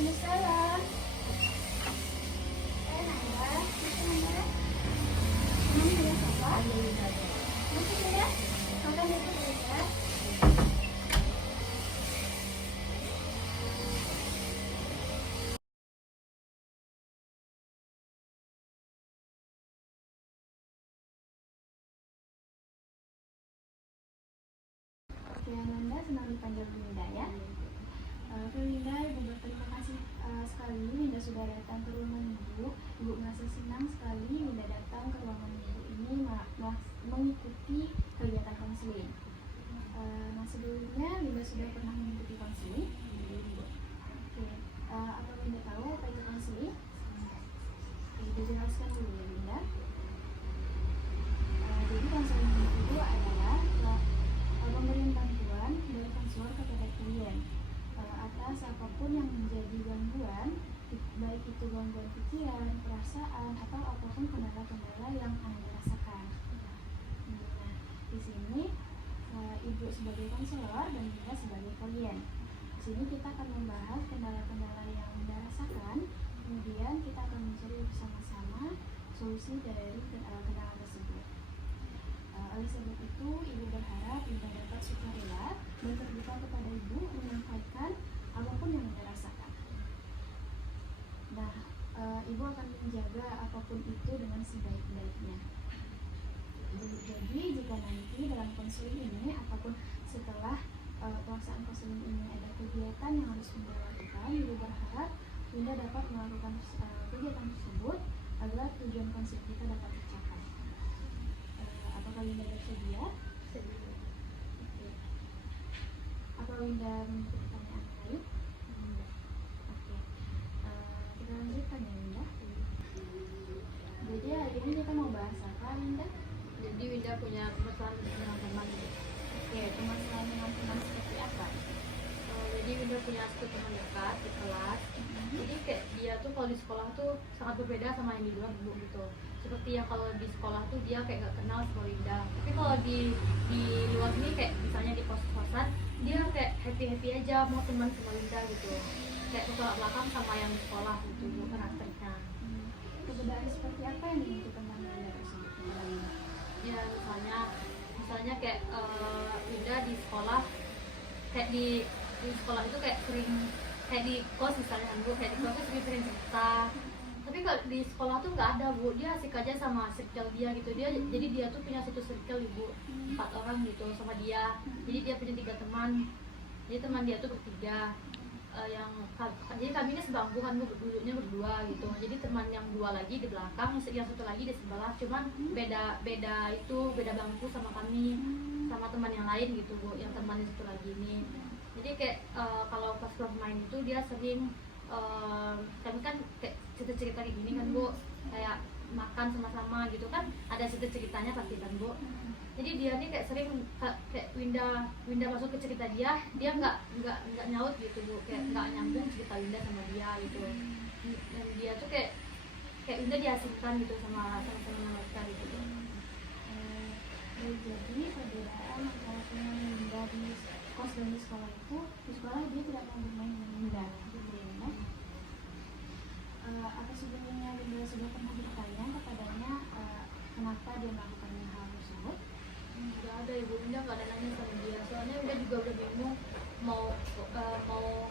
Waalaikumsalam. Naya, Naya. Ini sudah apa? Masuk ya? Makan dulu ya. Oke, Nanda senang dipanggil Winda ya. Winda, Ibu berterima kasih sekali Winda sudah datang ke rumah Ibu. Ibu merasa senang sekali Winda datang ke ruangan Ibu ini mengikuti kegiatan konseling. Nah, sebelumnya Winda sudah pernah mengikuti konseling. Oke, apa Winda tahu apa itu konseling? Oke, dijelaskan dulu ya Winda. Jadi konseling itu adalah pemberian bantuan dari konselor kepada klien atas apapun yang menjadi gangguan, baik itu gangguan pikiran, perasaan, atau apapun kendala-kendala yang Anda rasakan. Nah, di sini Ibu sebagai konselor dan Anda sebagai klien. Di sini kita akan membahas kendala-kendala yang Anda rasakan, kemudian kita akan mencari bersama-sama solusi dari kendala tersebut. Oleh sebab itu, Ibu berharap Anda dapat sukarela dan terbuka kepada Ibu menyampaikan apapun yang Anda rasakan. Nah, Ibu akan menjaga apapun itu dengan sebaik-baiknya. Jadi, jika nanti dalam konseling ini ataupun setelah pelaksanaan konseling ini ada kegiatan yang harus Anda lakukan, Ibu berharap Anda dapat melakukan kegiatan tersebut agar tujuan konseling kita dapat tercapai. Apakah Winda bersedia? Sedia. Oke. Apa Winda memiliki pertanyaan lain? Oke. Kita lanjutkan ya Winda. Jadi hari ini kita mau bahas apa Winda? Jadi Winda punya permasalahan dengan teman. Oke, permasalahan dengan teman seperti apa? Jadi Winda punya satu teman dekat di kelas. Jadi kayak dia tuh kalau di sekolah tuh sangat berbeda sama yang di luar dulu gitu. Seperti yang kalau di sekolah tuh dia kayak gak kenal sama Winda. Tapi kalau di luar ini kayak misalnya di kos-kosan dia kayak happy aja mau teman sama Winda gitu. Kayak bertolak belakang sama yang di sekolah gitu karakternya. Perbedaan seperti apa yang dimiliki teman Winda tersebut? Ya misalnya kayak Winda di sekolah kayak di sekolah itu kayak sering kayak di kos misalnya Bu, kayak di kos tuh sering cerita. Tapi kalau di sekolah tuh nggak ada Bu, dia asik aja sama circle dia gitu. Jadi dia tuh punya satu circle Ibu, 4 orang gitu sama dia. Jadi dia punya 3 teman. Jadi teman dia tuh bertiga. Jadi kami ini sebangku kan Bu, duduknya berdua gitu. Jadi teman yang 2 lagi di belakang, yang satu lagi di sebelah. Cuman beda bangku sama kami, sama teman yang lain gitu Bu, yang teman yang satu lagi ini. Jadi kayak kalau pas main itu dia sering kami kan kayak cerita-cerita kayak gini kan Bu, kayak makan sama-sama gitu kan, ada cerita-ceritanya pasti kan Bu. Jadi dia nih kayak sering kayak Winda masuk ke cerita dia nggak nyaut gitu Bu, kayak nggak nyambung cerita Winda sama dia gitu. Dan dia tuh kayak Winda diasingkan gitu sama mereka gitu Bu. Jadi perbedaan antara teman Winda di kos dan di sekolah itu, di sekolah dia tidak mau bermain dengan Winda, gitu ya. Apa sebelumnya Winda sudah pernah bertanya kepadanya kenapa dia melakukan hal tersebut? Nggak ada Ibu, Winda nggak ada nanya sama dia. Soalnya Winda juga udah bingung mau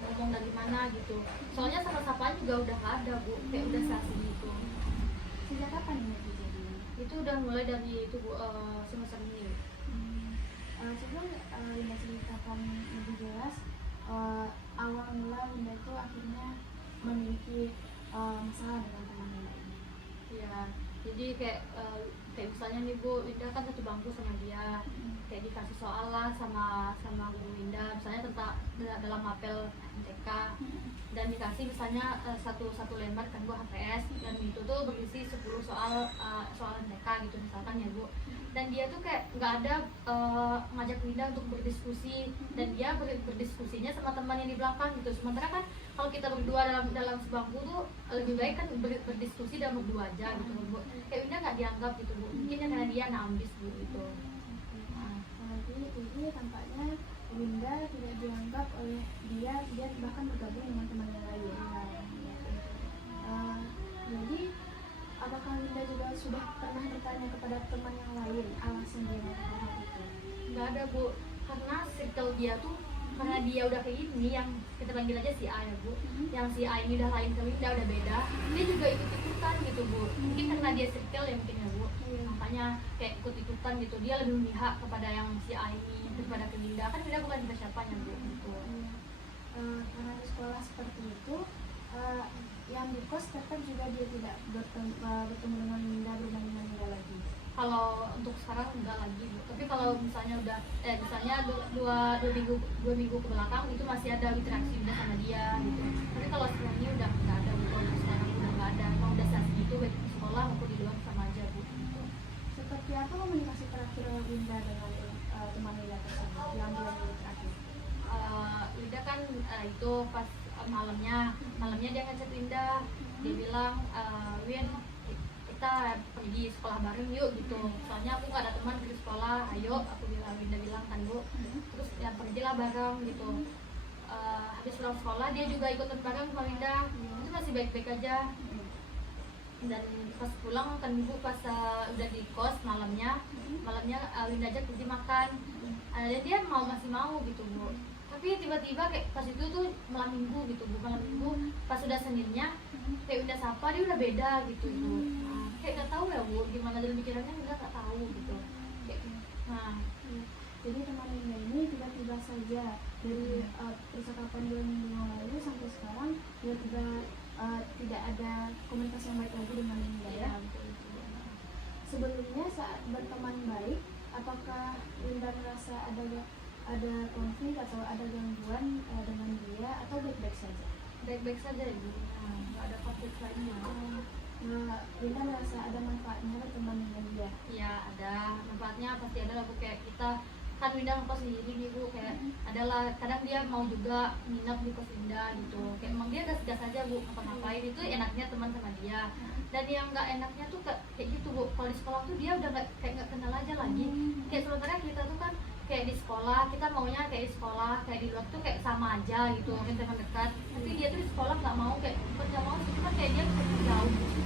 ngomong dari mana gitu. Soalnya sama sapaan juga udah nggak ada Bu, kayak udah sasi gitu. Sejak kapan ini terjadi? Itu udah mulai dari itu Bu, semester ini. Coba Winda ceritakan lebih jelas awal mula Winda itu akhirnya memiliki masalah dengan teman Winda ini. Ya, jadi kayak misalnya nih Bu, Winda kan satu bangku sama dia, kayak dikasih soal lah sama guru Winda, misalnya tentang dalam mapel MTK, dan dikasih misalnya satu lembar kan Bu HPS, dan itu tuh berisi 10 soal MTK gitu misalkan ya Bu. Dan dia tuh kayak nggak ada ngajak Winda untuk berdiskusi, dan dia berdiskusinya sama teman yang di belakang gitu. Sementara kan kalau kita berdua dalam sebangku tuh lebih baik kan berdiskusi dan berdua aja gitu Bu. Kayak Winda nggak dianggap gitu Bu, mungkin ya karena dia ambis Bu gitu. Jadi tampaknya Winda tidak dianggap oleh dia bahkan bergabung dengan teman yang lain. sudah pernah bertanya kepada teman yang lain alasan dia melakukan hal itu? Nggak ada Bu, karena circle dia tuh karena dia udah kayak gini, yang kita panggil aja si A ya Bu, yang si A ini udah lain kali udah beda, dia juga ikut-ikutan gitu Bu. Mungkin karena dia circle ya mungkin ya Bu, makanya kayak ikut-ikutan gitu, dia lebih memihak kepada yang si A ini daripada ke Linda. Kan Linda bukan siapa-siapanya Bu gitu. Karena di sekolah seperti itu, yang di kos tetap juga dia tidak bertemu dengan Linda, bermain dengan Linda lagi. Kalau untuk sekarang enggak lagi Bu. Tapi kalau misalnya udah misalnya dua minggu ke belakang itu masih ada interaksi udah sama dia gitu. Tapi kalau sekarang ini udah nggak ada Bu. Kalau sekarang udah nggak ada, mau udah saat itu baik di sekolah maupun di luar sama aja Bu. Seperti apa komunikasi terakhir Linda dengan teman Linda tersebut yang bulan terakhir? Linda kan itu pas malamnya dia ngechat Linda, dia bilang Win, kita pergi sekolah bareng yuk gitu, soalnya aku gak ada teman di sekolah, ayo aku bilang, Linda bilang kan Bu. Terus ya pergilah bareng gitu. Habis pulang sekolah dia juga ikutan bareng sama Linda, itu masih baik-baik aja. Dan pas pulang kan Bu, pas udah di kos malamnya Linda ajak pergi makan, dan dia masih mau gitu Bu. Tapi tiba-tiba kayak pas itu tuh malam minggu gitu Bu, malam minggu pas udah Seninnya kayak udah sapa dia udah beda gitu Bu. Kayak nggak tahu ya Bu, gimana dalam pikirannya nggak tahu gitu. Kayak, jadi teman Linda ini tiba-tiba saja dari percakapan 2 minggu yang lalu sampai sekarang tiba-tiba tidak ada komunikasi yang baik lagi dengan Linda ya. Sebelumnya saat berteman baik, apakah Linda merasa ada konflik atau ada gangguan dengan dia atau baik-baik saja? Baik-baik saja ya Bu, nggak ada konflik lainnya. Linda merasa ada manfaatnya berteman dengan dia? Iya ada manfaatnya, pasti ada lah Bu. Kayak kita kan Linda ngekos sendiri nih Bu, kayak adalah kadang dia mau juga nginep di kos Linda gitu. Kayak emang dia gas-gas aja Bu, ngapa-ngapain itu enaknya teman sama dia. Dan yang nggak enaknya tuh kayak gitu Bu, kalau di sekolah tuh dia udah nggak kenal aja lagi. Kayak sementara kita tuh kan kayak di sekolah kita maunya kayak di sekolah, kayak di luar tuh kayak sama aja gitu, kayak teman dekat. Tapi dia tuh di sekolah nggak mau, kayak bukan nggak mau sih, cuma kayak dia jauh gitu.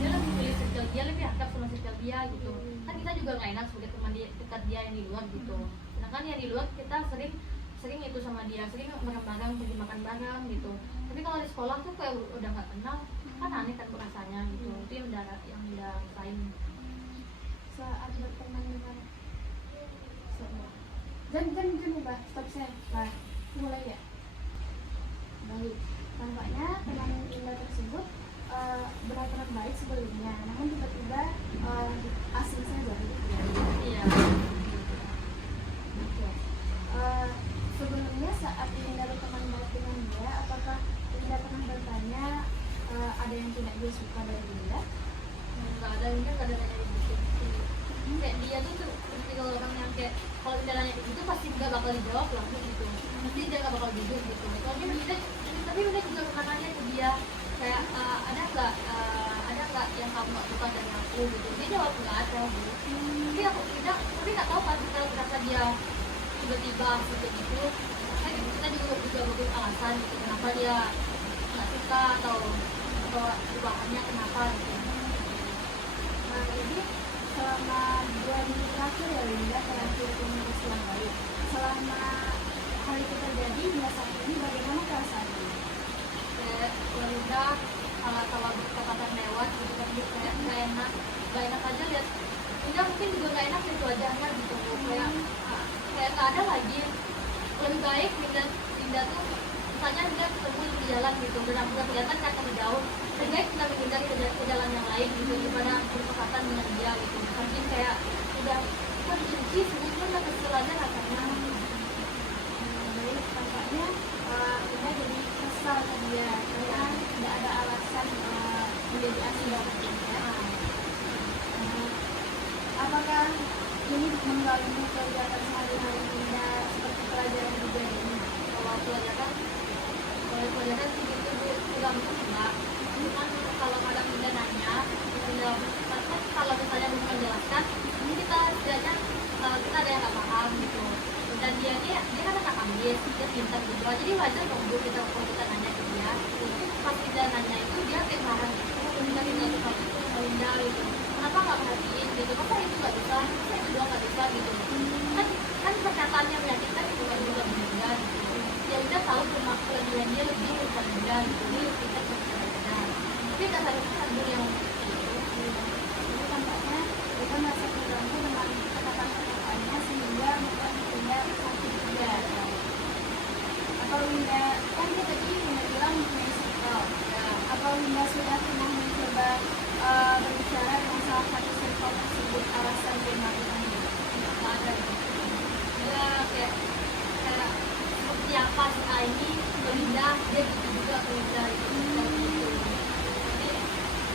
Dia lebih pilih circle dia, lebih akrab sama circle dia gitu. Kan kita juga nggak enak sebagai teman dekat dia yang di luar gitu. Sedangkan yang di luar kita sering itu sama dia, sering bareng-bareng, pergi makan bareng gitu. Tapi kalau di sekolah tuh kayak udah nggak kenal, kan aneh kan rasanya gitu. Itu yang udah rasain. Saat berteman dengan jangan ubah, stop saya. Mulai ya. Baik, tampaknya teman Linda tersebut benar-benar baik sebelumnya, namun tiba-tiba asing saja gitu ya. Iya. Oke. Sebelumnya saat Linda berteman baik dengan dia, apakah Linda pernah bertanya ada yang tidak dia suka dari Linda? Nggak ada, Linda nggak ada nanya gitu. Kayak dia tuh tipikal orang yang kayak kalau Linda nanya gitu pasti nggak bakal dijawab langsung gitu, pasti dia nggak bakal jujur gitu. Soalnya Linda, tapi Linda juga pernah nanya ke dia kayak ada nggak yang kamu nggak suka dari aku gitu. Dia jawab nggak ada gitu. Tapi nggak tahu kan kita merasa dia tiba-tiba gitu. Kan kita juga butuh alasan gitu kenapa dia nggak suka atau perubahannya kenapa gitu. Jadi selama 2 minggu terakhir ya Linda terakhir komunikasi yang baik. Selama hal itu terjadi hingga saat ini bagaimana perasaannya? Kayak Linda kalau berkata-kata lewat gitu kan kayak nggak enak aja lihat. Linda mungkin juga nggak enak lihat wajahnya gitu, kayak nggak ada lagi. Lebih baik Linda tuh misalnya Linda ketemu di jalan gitu, udah kelihatan kan kamu jauh, lebih baik kita menghindari ke jalan yang lain gitu daripada berkesempatan dengan dia gitu. Mungkin kayak udah benci sebetulnya udah kesel aja rasanya. Baik, tampaknya Linda jadi kesal ke dia karena tidak ada alasan menjadi asing dari dia. Apakah ini mengganggu kegiatan sehari-hari Linda seperti pelajaran juga ini? Kalau pelajaran sih gitu Bu, tergantung enggak. Cuman kalau kadang Linda nanya, kalau misalnya belum menjelaskan, ini kita setidaknya kita ada yang nggak paham gitu. Dan dia kan anak ambis, dia pintar juga, jadi wajar dong Bu kalau kita nanya ke dia. Pas kita nanya itu dia kayak marah gitu, Linda suka gitu, Linda gitu. kenapa nggak perhatiin gitu, masa itu nggak bisa, masa itu doang nggak bisa gitu. Kan perkataannya meyakinkan itu kan juga meninggal gitu. Ya udah tahu kelebihan dia lebih meninggal gitu, ini kita berbeda. Tapi nggak seharusnya ambil yang itu. Jadi tampaknya kita merasa terganggu dengan kata-katanya sehingga bukan punya sakit juga. Apa Winda, kan dia tadi Winda bilang mempunyai circle. Apa Winda sudah pernah mencoba berbicara dengan salah satu circle tersebut alasan dia melakukan itu? Nggak ada ya, kayak seperti apa si A ini berpindah, dia gitu juga berpindah gitu.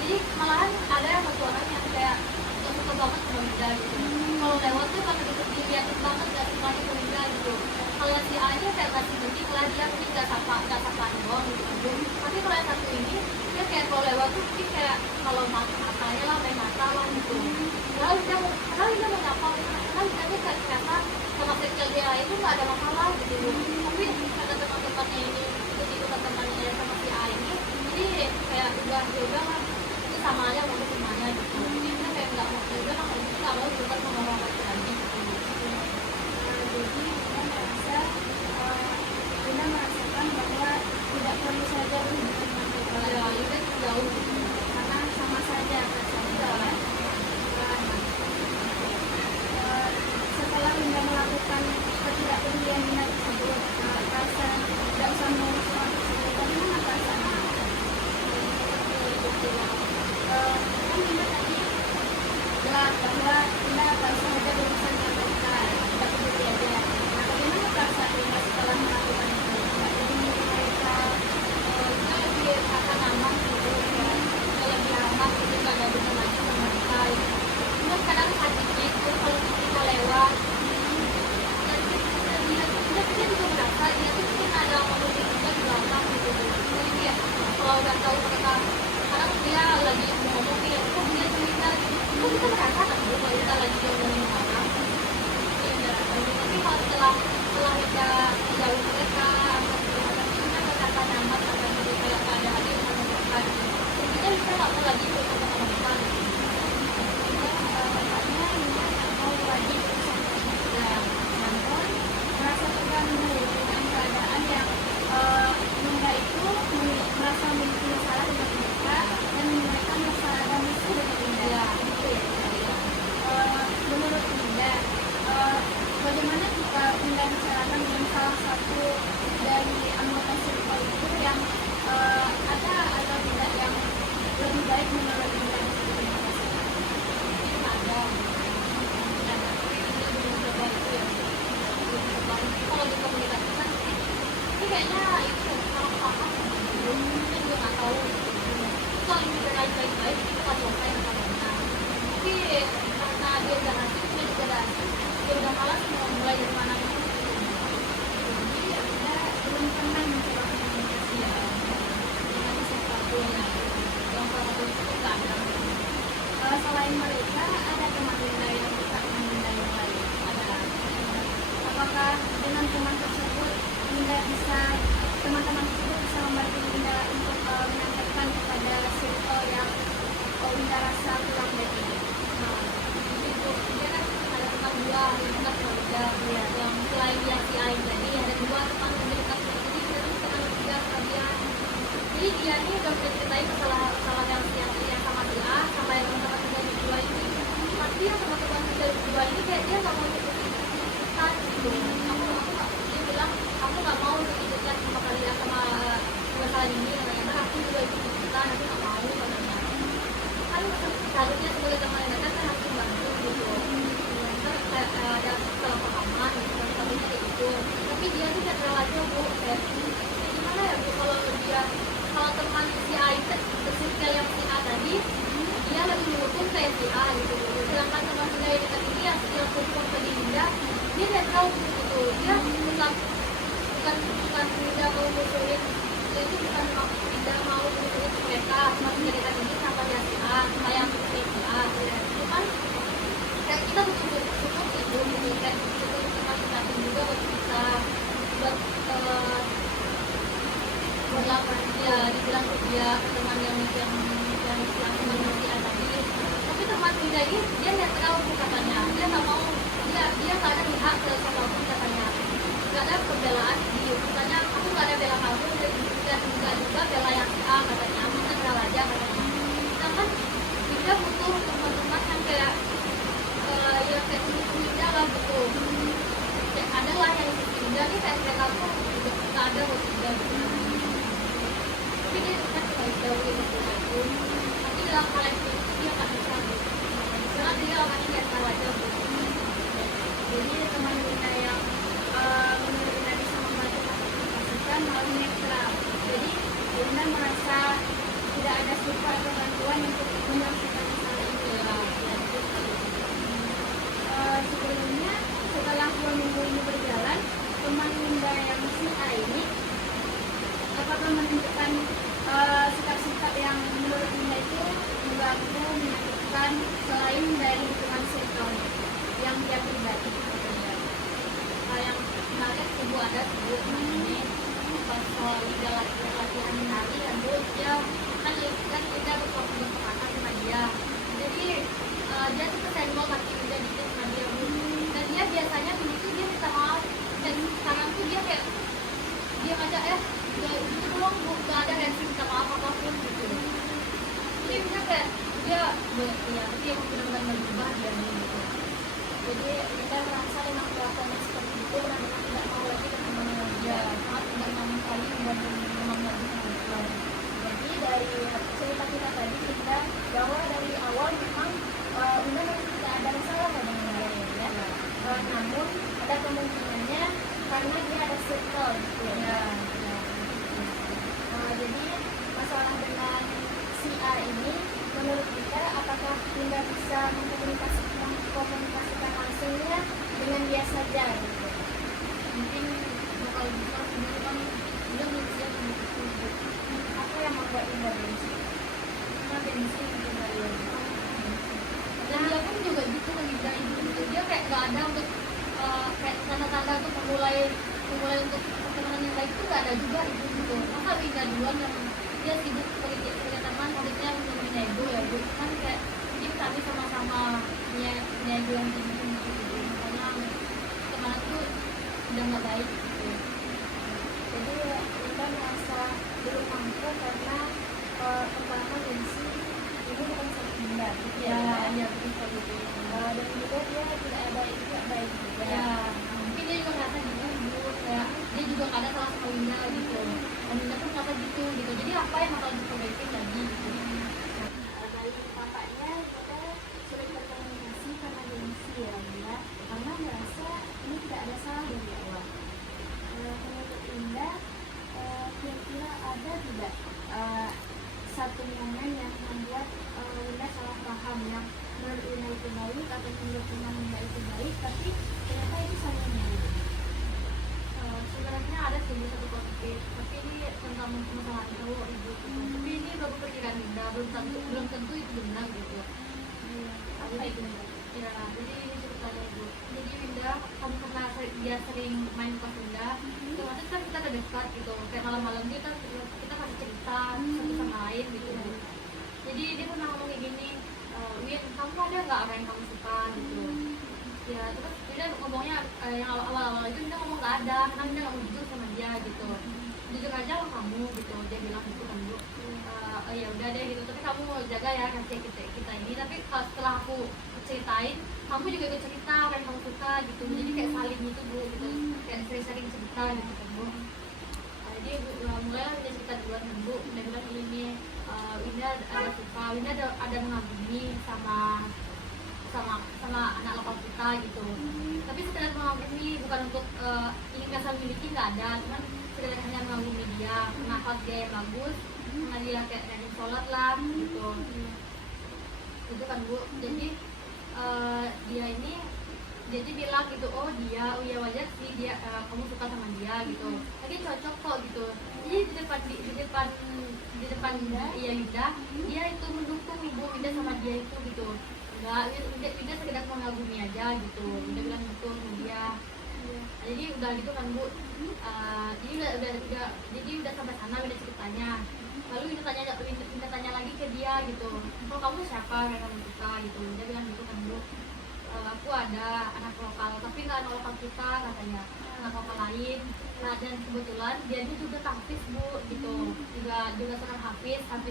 Jadi malahan ada satu orang yang kayak gak suka banget berpindah gitu. Kalau lewat tuh karena dilihatin banget gak suka berpindah gitu. Kalau yang si A ini kayak masih penting lah, dia mungkin gak sapa doang gitu. Tapi kalau yang satu ini dia kayak kalau lewat tuh mungkin kayak kalau matanya lah, main mata lah gitu. Padahal dia mau nyapa, padahal dia kayak ternyata sama sekali dia itu nggak ada masalah gitu. Tapi karena teman-temannya ini ikut temannya sama si A ini, jadi kayak udah lah, itu sama aja mau semuanya gitu. Jadi dia kayak nggak mau udah lah, nggak mau dekat sama orang lagi gitu. Jadi Winda merasakan bahwa tidak perlu saja hubungan dengan mereka Ya, lagi. itu kan jauh Karena sama saja rasanya ya. Setelah Winda melakukan ketidakpedulian Winda tersebut, perasaan tidak usah mengurus orang tersebut, bagaimana perasaan? Kan Winda tadi bilang bahwa Winda baru saja berurusan dengan mereka, tidak peduli aja. Nah, bagaimana perasaan Winda setelah melakukan itu? Tidak peduli mereka, kita lebih akan aman gitu ya, kita lebih aman gitu, nggak ada bener lagi sama mereka gitu. Cuma kadang hatinya itu kalau kita lewat dan dia juga merasa dia tuh mungkin ada ngomongin juga di belakang gitu. Jadi dia kalau udah tahu mereka kadang dia lagi ngomong dia kok dia cerita gitu, kok kita merasa kan gitu kalau kita lagi ngomongin orang dia merasa gitu. Tapi kalau setelah kita jauh mereka kita merasa nyaman sama diri kayak keadaannya sama mereka gitu. Intinya kita nggak mau lagi bersama sama mereka gitu. tampaknya Winda tak mau lagi berurusan dengan mereka. Namun merasa terganggu dengan keadaan yang Winda itu merasa memiliki masalah dengan mereka dan mereka merasa ada musuh dengan Winda. Ya, Gitu ya. Menurut Winda, bagaimana jika Winda bicarakan dengan salah satu dari anggota circle itu yang ada atau tidak yang lebih baik menurut Winda? ada tapi dia belum coba itu ya, belum coba. Kalau dikomunikasikan ini kayaknya itu salah paham gitu, kita juga nggak tahu gitu. Kalau ini berkait baik-baik kita nggak selesai masalahnya. Tapi karena dia udah ngasih, dia juga udah ngasih, dia udah malas mau mulai dari mana gitu. Jadi Winda belum pernah mencoba komunikasi ya dengan siapapun. Yang salah satu itu nggak ada. Selain mereka, ada teman Winda yang dekat dengan Winda yang lain? Ada. Apakah dengan teman tersebut teman-teman tersebut bisa membantu Winda untuk menyampaikan kepada circle yang Winda rasa kurang baik ini? Nah, itu dia kan ada teman dua, yang dekat keluarga dia. Yang selain dia si Ain tadi ada dua teman yang dekat, jadi dia tuh kenal dia sama dia. Jadi dia ini udah ceritain masalah yang sama dia, sama yang sama teman dua ini. Tapi yang sama teman dua ini kayak dia nggak mau ikut-ikutan gitu. Dia bilang aku nggak mau ikut-ikutan sama kalian sama masalah ini, katanya aku juga ikut-ikutan, aku nggak mau katanya. Kan seharusnya sebagai teman yang dekat kan harus membantu gitu. Terus kayak ada kesalahpahaman gitu, satunya kayak gitu. Tapi dia tuh netral aja bu, kayak gimana ya bu, kalau teman si A itu circle yang si A tadi, dia lebih mendukung kayak si A gitu. Sedangkan teman Dinda yang dekat ini yang support ke Dinda, dia netral gitu. Dia bukan Dinda mau musuhin, dia itu bukan Dinda mau musuhin mereka, cuma Dinda dekat ini sama dia si A, sama yang si A. Cuman kayak kita butuh support itu gitu, kayak butuh kita juga buat kita buat dibilang kan dibilang ke dia ke teman yang teman si A tadi, tapi teman Winda ini dia netral katanya, dia nggak mau, dia nggak ada pihak ke siapapun katanya, nggak ada pembelaan katanya, aku nggak ada bela kamu dan nggak juga bela yang A katanya, aku netral aja katanya. Sedangkan Winda butuh teman-teman yang kayak ya kayak Winda lah gitu, kayak ada lah yang Winda nih kayak aku nggak ada buat Winda gitu. Tapi dia kan nggak jauhin aku, tapi dalam hal itu dia nggak bisa gitu, karena dia orangnya kayak tahu aja gitu. Jadi teman Winda yang menurut Winda bisa membantu masukan melalui netral. Jadi Winda merasa tidak ada support atau bantuan untuk menyelesaikan masalah itu ya. Sebelumnya setelah 2 minggu ini berjalan, teman Winda yang si A ini apakah menunjukkan sikap-sikap yang menurut Winda itu mengganggu, menyakitkan selain dari lingkungan circle yang dia pribadi. Yang kemarin ibu ada sebut ini pas Winda latihan menari kan bu, dia kan kita berpakaian sama dia, jadi dia tuh kesenggol kaki Winda dikit sama dia bu, dan dia biasanya begitu dia minta maaf, dan sekarang tuh dia kayak dia ngajak itu tolong bu, gak ada reaksi minta maaf apapun gitu. Jadi bisa kayak dia ya tapi emang benar-benar berubah dia gitu. Jadi kita merasa dengan kelakuannya seperti itu dan memang tidak mau lagi berteman dengan dia, sangat tidak mau sekali dan memang lagi sama. Jadi dari cerita kita tadi kita bahwa dari awal memang Winda tidak ada masalah dengan dia ya. Namun ada kemungkinannya karena dia ada circle gitu ya. Jadi masalah dengan si A ini menurut kita apakah Winda bisa mengkomunikasikan langsungnya dengan dia saja gitu. Mungkin bakal bisa sendiri kan dia belum siap untuk apa yang membuat Winda benci. Karena benci mungkin dari Winda. Dan dia pun juga gitu Winda itu dia kayak gak ada untuk kayak tanda-tanda untuk memulai untuk pertemanan yang baik itu gak ada juga gitu. Maka Winda duluan yang dia sibuk sebagai teman, maksudnya memenuhi ego ya bu, kan kayak jadi kami sama-sama nego yang tinggi gitu, makanya teman itu udah nggak baik gitu. Jadi Winda merasa belum mampu karena pertama gengsi ini bukan sama Winda gitu ya, ya betul gitu. Dan juga dia tidak ada etikat baik juga. Ya, mungkin dia juga ngerasa gitu bu, kayak dia juga nggak ada salah sama Winda gitu. Dan Winda pun ngerasa gitu. Jadi apa yang bakal diperbaikin lagi gitu. Dari kakaknya kita sulit berkomunikasi karena gengsi ya Winda, karena merasa ini tidak ada salah dari awal. Menurut Winda, kira-kira ada tidak satu momen yang membuat Winda salah paham yang menurut Winda itu baik atau menurut teman Winda itu baik, tapi ternyata itu salah menurut. Sebenarnya ada sih satu konflik, tapi ini tentang masalah cowok ibu gitu. Tapi ini baru perkiraan Winda, belum tentu itu benar gitu. Jadi ya, jadi ini ceritanya ibu. Jadi Winda, kamu karena dia sering main ke Winda, otomatis kan kita dekat gitu. Kayak malam-malam kita kasih cerita satu sama lain gitu. Jadi dia pernah ngomong kayak gini, Win, kamu ada nggak orang yang kamu suka gitu? Ya terus dia ngomongnya yang awal-awal itu dia ngomong nggak ada, karena dia nggak mau jujur sama dia gitu. Jujur aja sama kamu gitu, dia bilang gitu kan bu. Ya udah deh gitu, tapi kamu jaga ya kasih kita ini. Tapi setelah aku ceritain, kamu juga ikut cerita apa yang kamu suka gitu. Jadi kayak saling gitu bu, gitu kayak sering-sering cerita gitu kan bu. Jadi mulai Winda cerita duluan kan bu, Winda bilang ini Winda ada suka, Winda ada mengagumi sama anak lokal kita gitu. Tapi sekedar mengagumi, bukan untuk ingin merasa memiliki, nggak ada, cuman sekedar hanya mengagumi dia, nafas dia yang bagus, karena dia kayak rajin sholat lah gitu. Itu kan bu. Jadi dia ini jadi bilang gitu, oh iya wajar sih dia kamu suka sama dia gitu, lagi cocok kok gitu. Jadi di depan iya Winda, dia itu mendukung ibu Winda sama dia itu gitu. Winda sekedar mengagumi aja gitu. Winda bilang gitu sama dia. Iya. Nah, jadi udah gitu kan Bu, jadi udah sampai sana udah ceritanya. Lalu minta tanya lagi ke dia gitu, oh kamu siapa, kayak kamu suka gitu. Dia bilang gitu kan Bu, aku ada anak lokal tapi nggak anak lokal kita katanya, anak lokal lain. Nah dan kebetulan dia ini juga tahfiz Bu gitu, juga seorang hafiz 13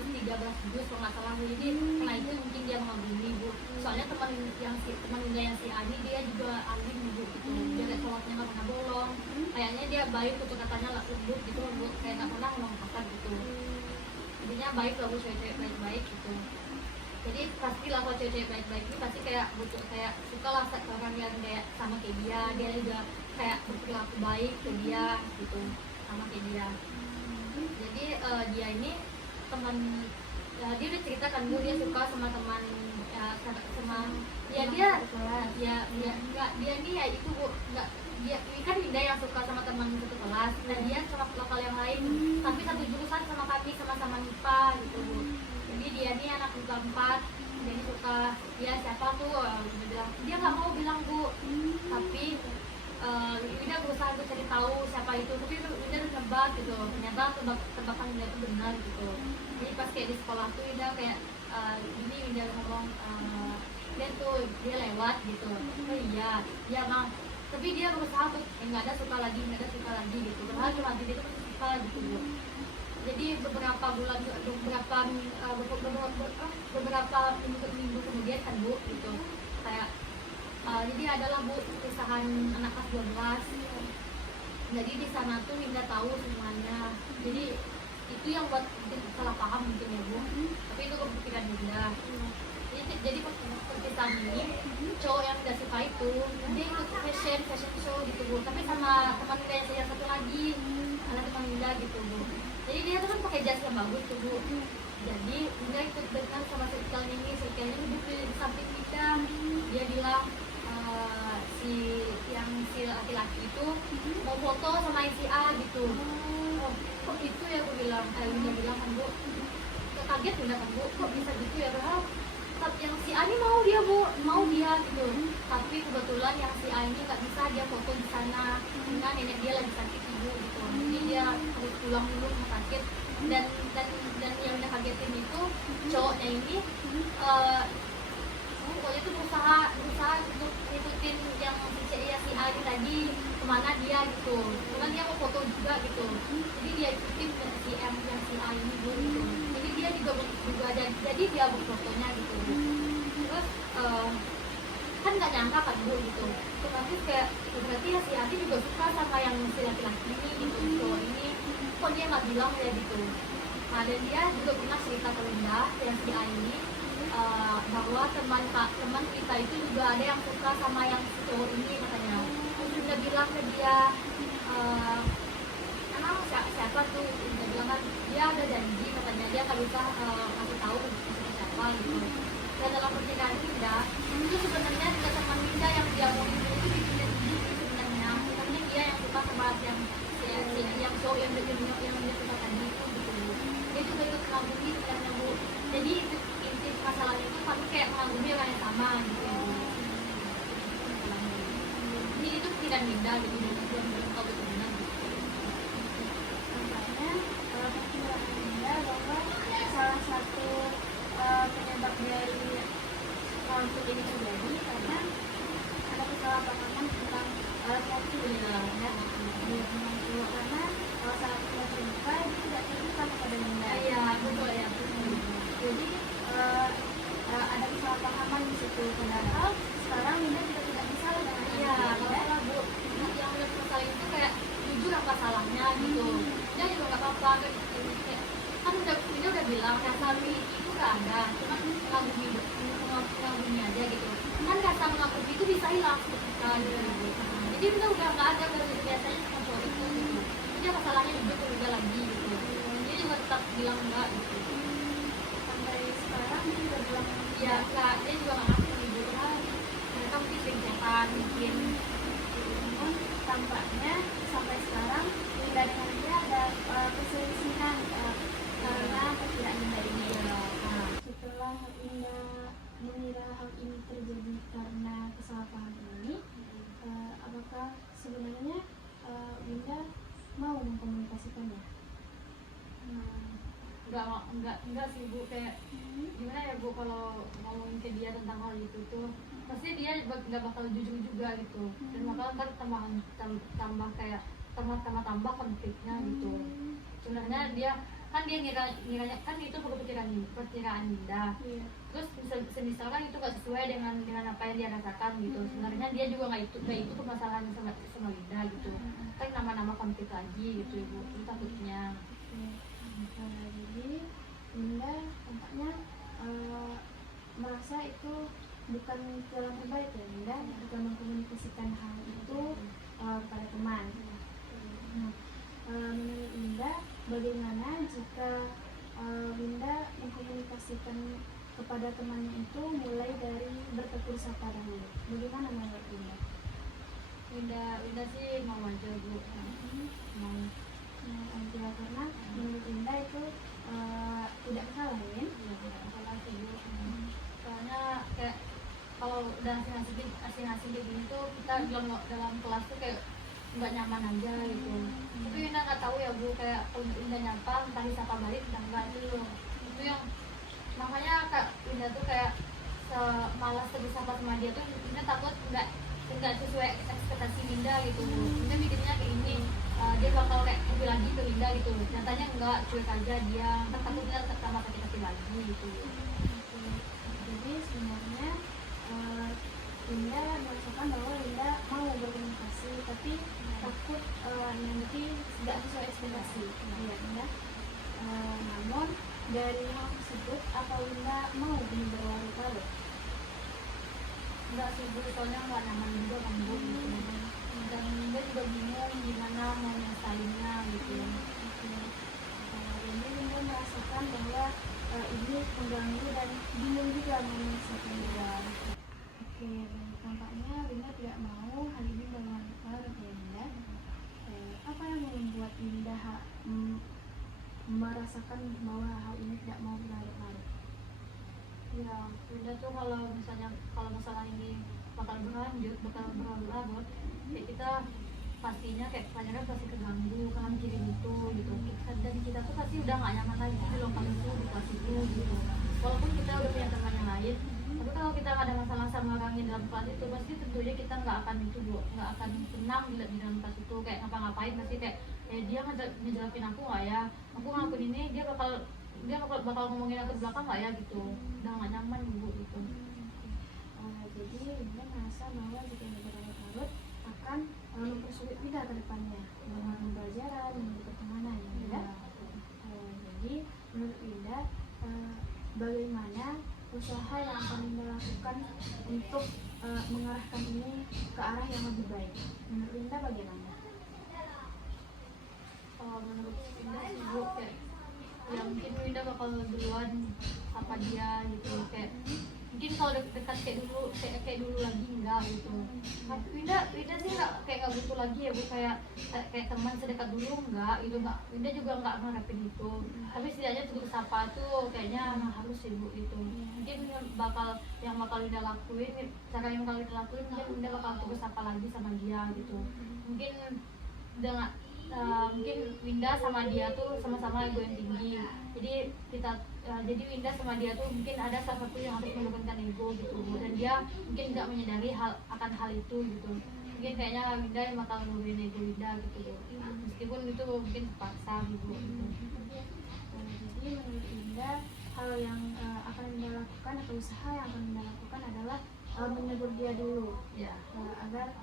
juz kalau nggak salah Bu. Jadi karena itu mungkin dia mengagumi Bu, soalnya teman Indah yang si Ani dia juga alim Bu gitu, dia kayak sholatnya nggak pernah bolong, kayaknya dia baik untuk katanya lembut gitu Bu, kayak nggak pernah ngomong kasar gitu. Intinya baik lah Bu, cewek-cewek baik-baik gitu. Jadi pastilah kalau cewek-cewek baik-baik ini pasti kayak butuh, kayak suka lah orang yang kayak sama kayak dia juga kayak berperilaku baik ke dia gitu, sama kayak dia. Jadi dia ini teman, dia udah cerita kan Bu, dia suka sama teman sama dia enggak, dia ini ya itu Bu, enggak, dia ini kan Dinda yang suka sama teman satu kelas, dan dia sama lokal yang lain tapi satu jurusan sama kami, sama-sama MIPA gitu Bu. Jadi dia ini anak MIPA 4, jadi suka dia siapa tuh, dia bilang dia nggak mau bilang Bu, tapi Winda berusaha untuk cari tahu siapa itu, tapi Winda udah nebak gitu, ternyata tebakan Winda itu benar gitu. Jadi pas kayak di sekolah tuh Winda kayak ini Winda ngomong, dia lewat gitu, oh iya Bang, tapi dia berusaha untuk nggak ada suka lagi gitu, padahal cuma dia itu masih suka gitu Bu. Jadi beberapa minggu kemudian kan Bu gitu, kayak jadi adalah Bu perpisahan anak kelas 12. Jadi di sana tuh Winda tahu semuanya. Jadi itu yang buat mungkin salah paham mungkin ya Bu. Tapi itu kepikiran Winda. Jadi perpisahan ini cowok yang Winda suka itu dia ikut fashion show gitu Bu. Tapi sama teman Winda yang satu lagi, anak teman Winda gitu Bu. Jadi dia tuh kan pakai jas yang bagus tuh Bu. Jadi Winda ikut dengan sama circle-nya duduk di samping kita. Dia bilang si laki-laki itu mau foto sama si A gitu. Oh, kok gitu ya, Winda bilang kan Bu, kaget Winda kan Bu, kok bisa gitu ya, padahal yang si A ini mau dia gitu, tapi kebetulan yang si A ini nggak bisa dia foto di sana karena nenek dia lagi sakit Ibu gitu, jadi dia harus pulang dulu rumah sakit. Dan yang udah kagetin itu cowoknya ini pokoknya tuh berusaha untuk ngikutin yang si A ini tadi kemana dia gitu, cuman dia mau foto juga gitu, jadi dia ikutin si M yang si A ini Bu gitu. Jadi dia juga jadi dia fotonya gitu. Terus kan nggak nyangka kan Bu gitu, otomatis kayak berarti ya si Ati juga suka sama yang si laki-laki ini gitu, cowok ini kok dia nggak bilang ya gitu. Nah dan dia juga pernah cerita ke Winda yang si A ini, bahwa teman kita itu juga ada yang suka sama yang si cowok ini katanya. Terus Winda bilang ke dia, emang siapa tuh? Winda bilang kan dia ada janji katanya, dia nggak bisa ngasih tahu ke siapa gitu. Dan dalam pernikahan Winda itu sebenarnya juga teman Winda yang dia mau itu sebenarnya dia yang suka sama yang cowok yang dia suka tadi itu gitu. Dia juga ikut mengagumi sebenarnya Bu. Jadi inti masalahnya itu kami kayak mengagumi orang yang sama gitu. Jadi itu tidak Winda, jadi belum tahu betul benar. Makanya perkiraan Winda bahwa salah satu penyebab dari konflik ini terjadi karena ada kesalahpahaman tentang motif ya. Karena saat kita terbuka dia tidak terbuka kepada Winda. Iya betul ya. Jadi ada kesalahpahaman di situ. Padahal sekarang Winda tidak bisa dengan Iya Bu, yang udah masalah itu kayak jujur apa salahnya gitu. Dia juga nggak apa-apa kan udah bilang rasa miliki itu nggak ada, cuma mengagumi aja gitu. Kan rasa mengagumi itu bisa hilang ketika gitu. Jadi udah nggak ada biasanya sama cowok itu gitu. Jadi masalahnya jujur ke lagi gitu. Dia juga tetap bilang enggak gitu. Sampai sekarang dia juga bilang ya nggak, dia juga nggak ngaku gitu kan. Mereka mungkin sering chatan mungkin. namun tampaknya sampai sekarang Winda dengan dia ada perselisihan karena perkiraan dari ini. Setelah Winda mengira hal ini terjadi karena kesalahpahaman ini, apakah sebenarnya enggak sih Bu, kayak gimana ya Bu, kalau ngomongin ke dia tentang hal itu tuh pasti dia nggak bakal jujur juga gitu, dan bakal kan tambah kayak tambah konfliknya gitu. Sebenarnya dia ngiranya kan itu perkiraan Dinda. Iya. Terus misalkan itu gak sesuai dengan apa yang dia rasakan gitu. Sebenarnya dia juga nggak itu permasalahan sama Dinda gitu. Kan nama-nama konflik lagi gitu Ibu. Itu takutnya. Jadi Bunda tampaknya merasa itu bukan jalan terbaik ya Bunda, bukan mengkomunikasikan hal itu kepada teman. Nah, menurut Bunda, bagaimana jika Bunda mengkomunikasikan kepada temannya itu mulai dari bertegur sapa dahulu? Bagaimana menurut Bunda? Bunda sih mau aja Bu. Mau Aja karena menurut Bunda itu tidak ngalahin. ya tidak masalah sih Bu. Soalnya kayak kalau udah asing-asing kayak gini tuh kita dalam kelas tuh kayak nggak nyaman aja gitu. Tapi Winda nggak tahu ya Bu, kayak kalau Winda nyapa entah disapa balik entah enggak itu yang makanya Kak Winda tuh kayak malas disapa sama dia tuh. Winda takut nggak sesuai ekspektasi Winda gitu. Winda mikirnya kayak ini, dia bakal kayak mobil lagi ke Winda gitu, nyatanya enggak, cuek aja dia, takutnya sama sakit-sakit lagi gitu. Jadi sebenarnya Linda merasakan bahwa Linda mau berkomunikasi tapi takut nanti tidak sesuai ekspektasi ya Linda. Namun dari hal tersebut apa Linda mau ini berlarut-larut? Enggak sih Bu, soalnya nggak nyaman juga kan Bu gitu. Dan Linda juga bingung gimana mau nyelesainnya gitu. Jadi Linda merasakan bahwa ini mengganggu dan bingung juga mau menyelesaikan dia. Oke, tampaknya Linda tidak mau hal ini berlarut-larut ya Linda. Apa yang membuat Linda merasakan bahwa hal ini tidak mau berlarut-larut? Ya, Linda tuh kalau masalah ini bakal berlarut-larut, kayak kita pastinya kayak pelajaran pasti keganggu kan kiri gitu. Dan kita tuh pasti udah nggak nyaman lagi di lokal itu, di kelas itu gitu. Walaupun kita udah punya teman yang lain, tapi kalau kita nggak ada masalah sama orang yang dalam kelas itu, pasti tentunya kita nggak akan tenang di dalam kelas itu. Kayak ngapa-ngapain pasti kayak dia ngejelapin aku nggak ya, aku ngelakuin ini dia bakal ngomongin aku di belakang nggak ya gitu. Udah nggak nyaman Bu gitu. Jadi Linda merasa bahwa jika ini berlarut-larut akan mempersulit Linda ke depannya dalam pembelajaran dan pertemanan ya Linda. Jadi menurut Linda bagaimana usaha yang akan Linda lakukan untuk mengarahkan ini ke arah yang lebih baik? Menurut Linda bagaimana? Kalau menurut Winda sih Bu, kayak ya mungkin Winda bakal duluan apa dia gitu, kayak mungkin kalau dekat kayak dulu lagi enggak gitu. Tapi Winda sih nggak butuh lagi ya Bu, kayak teman sedekat dulu enggak gitu, enggak. Winda juga nggak ngarepin itu, tapi setidaknya tegur sapa tuh kayaknya harus sih Bu itu. Mungkin yang bakal Winda lakuin, cara yang bakal Winda lakuin, mungkin Winda bakal tegur sapa lagi sama dia gitu. Mungkin mungkin Winda sama dia tuh sama-sama ego yang tinggi, jadi Winda sama dia tuh mungkin ada salah satu yang harus menurunkan ego gitu, dan dia mungkin tidak menyadari akan hal itu gitu. Mungkin kayaknya Winda yang bakal nurunin ego Winda gitu, meskipun itu mungkin terpaksa gitu. Jadi menurut Linda hal yang akan Linda lakukan atau usaha yang akan Linda lakukan adalah menegur dia dulu Ya, agar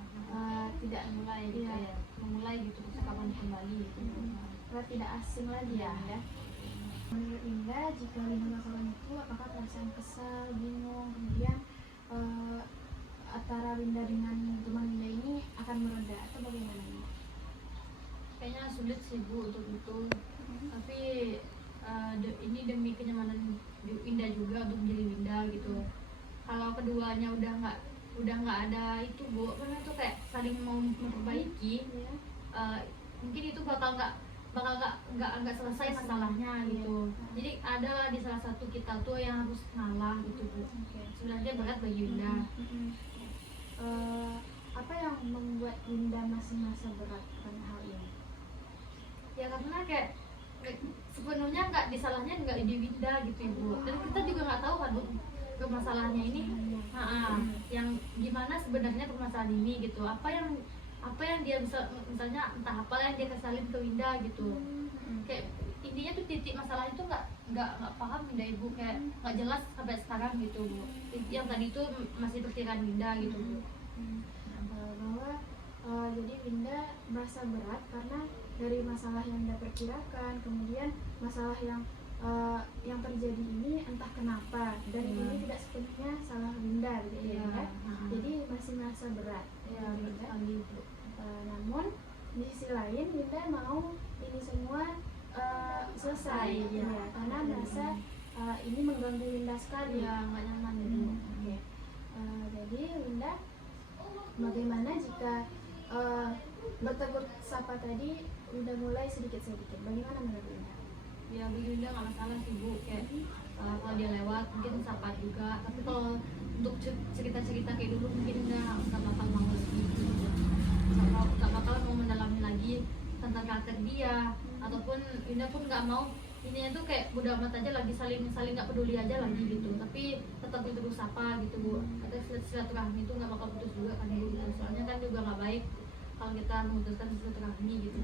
tidak memulai gitu percakapan kembali gitu. Agar tidak asing lagi ya Linda. Menurut Linda jika Linda melakukan itu apakah perasaan kesal, bingung, kemudian antara Linda dengan teman Linda ini akan mereda atau bagaimana Linda? Kayaknya sulit sih Bu untuk itu, tapi ini demi kenyamanan Winda juga, untuk menjadi Winda gitu. Kalau keduanya udah nggak ada itu Bu, karena itu kayak saling mau memperbaiki, mungkin itu bakal nggak selesai masalahnya gitu. Jadi ada di salah satu kita tuh yang harus ngalah gitu Bu. Sebenarnya berat bagi Winda. Apa yang membuat Linda masih merasa berat karena hal ini? Ya karena kayak sepenuhnya nggak disalahnya nggak di Winda gitu ibu, dan kita juga nggak tahu kan Bu, permasalahannya ini yang gimana sebenarnya permasalahan ini gitu, apa yang dia misalnya entah apa yang dia kesalin ke Winda gitu. Kayak intinya tuh titik masalahnya tuh nggak paham Winda ibu, kayak nggak jelas sampai sekarang gitu Bu. Yang tadi itu masih perkiraan Winda gitu Bu. Bahwa jadi Winda merasa berat karena dari masalah yang Winda perkirakan, kemudian masalah yang terjadi ini entah kenapa, dan ini tidak sepenuhnya salah Winda gitu ya. Jadi masih merasa berat Winda. Namun di sisi lain Winda mau ini semua selesai ya, karena merasa ini mengganggu Winda sekali, nggak nyaman gitu. Jadi Winda, bagaimana jika bertegur sapa tadi udah mulai sedikit-sedikit, bagaimana menurut Winda? Ya bagi Winda nggak masalah sih Bu, kayak kalau dia lewat mungkin sapa juga, tapi kalau untuk cerita-cerita kayak dulu mungkin nggak bakal mau lagi gitu. Nggak bakal mau mendalami lagi tentang karakter dia, ataupun Winda pun nggak mau ininya tuh kayak bodo amat aja lagi, saling nggak peduli aja lagi gitu, tapi tetap ditegur sapa gitu Bu. Ada silaturahmi itu nggak bakal putus juga kan Bu, soalnya kan juga nggak baik kalau kita memutuskan silaturahmi gitu.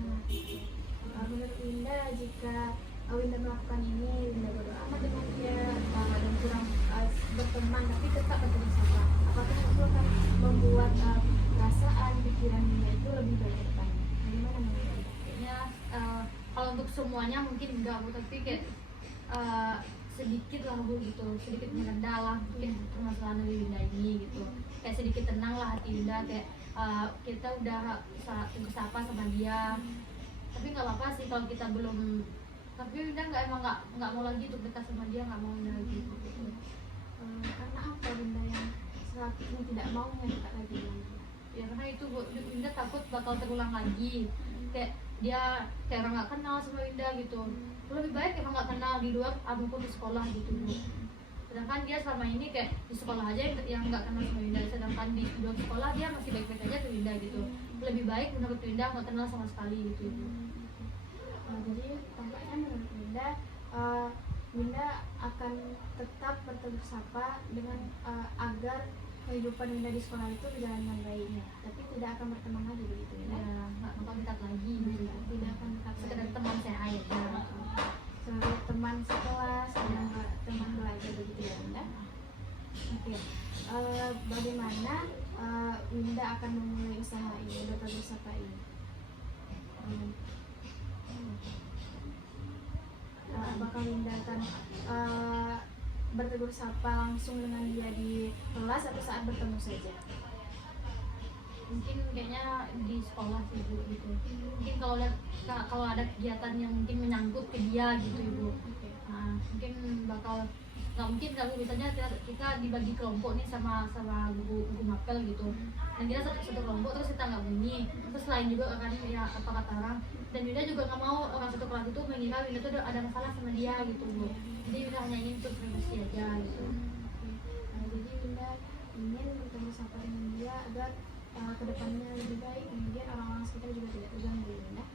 Menurut Winda, jika Winda melakukan ini, Winda bodo amat dengan dia dan kurang berteman tapi tetap bertegur sapa, apakah itu akan membuat perasaan pikiran Winda itu lebih baik ke depannya? Bagaimana menurut Winda? Kayaknya kalau untuk semuanya mungkin enggak Bu, tapi kayak sedikit lah Bu gitu, sedikit meredah lah mungkin permasalahan dari Winda ini gitu, kayak sedikit tenang lah hati Winda, kayak kita udah tegur sapa sama dia, tapi nggak apa-apa sih kalau kita belum, tapi Winda emang nggak mau lagi untuk dekat sama dia, nggak mau lagi gitu. Karena apa Winda yang saat ini tidak mau dekat lagi dengan dia? Ya karena itu Bu, Winda takut bakal terulang lagi, kayak dia kayak orang nggak kenal sama Winda gitu. Lebih baik emang nggak kenal di luar ataupun di sekolah gitu Bu. Sedangkan dia selama ini kayak di sekolah aja yang nggak kenal sama Winda, sedangkan di luar sekolah dia masih baik-baik aja ke Winda gitu. Lebih baik menurut Winda nggak kenal sama sekali gitu Bu. Jadi tampaknya menurut Winda, Winda akan tetap bertegur sapa dengan agar kehidupan Winda di sekolah itu berjalan dengan baik, tapi tidak akan berteman lagi begitu ya? Nggak bakal dekat lagi gitu. Tidak akan dekat Sekedar lagi. teman saya aja. Sebagai teman sekelas, teman belajar begitu ya Winda? Oke. Bagaimana Winda akan memulai usaha ini, bertegur sapa ini? Apakah Winda akan bertegur sapa langsung dengan dia di kelas atau saat bertemu saja? Mungkin kayaknya di sekolah sih Bu gitu. Mungkin kalau ada kegiatan yang mungkin menyangkut ke dia gitu Ibu. Nah, mungkin nggak mungkin kalau misalnya kita dibagi kelompok nih sama guru mapel gitu, dan kita satu kelompok terus kita nggak bunyi, terus lain juga kan ya apa kata orang, dan Winda juga nggak mau orang satu kelas itu mengira Winda tuh ada masalah sama dia gitu Bu. Jadi Winda hanya ingin untuk privasi aja gitu. Jadi Winda ingin bertemu sapa dengan dia agar kedepannya lebih baik, kemudian orang-orang sekitar juga tidak terganggu Winda.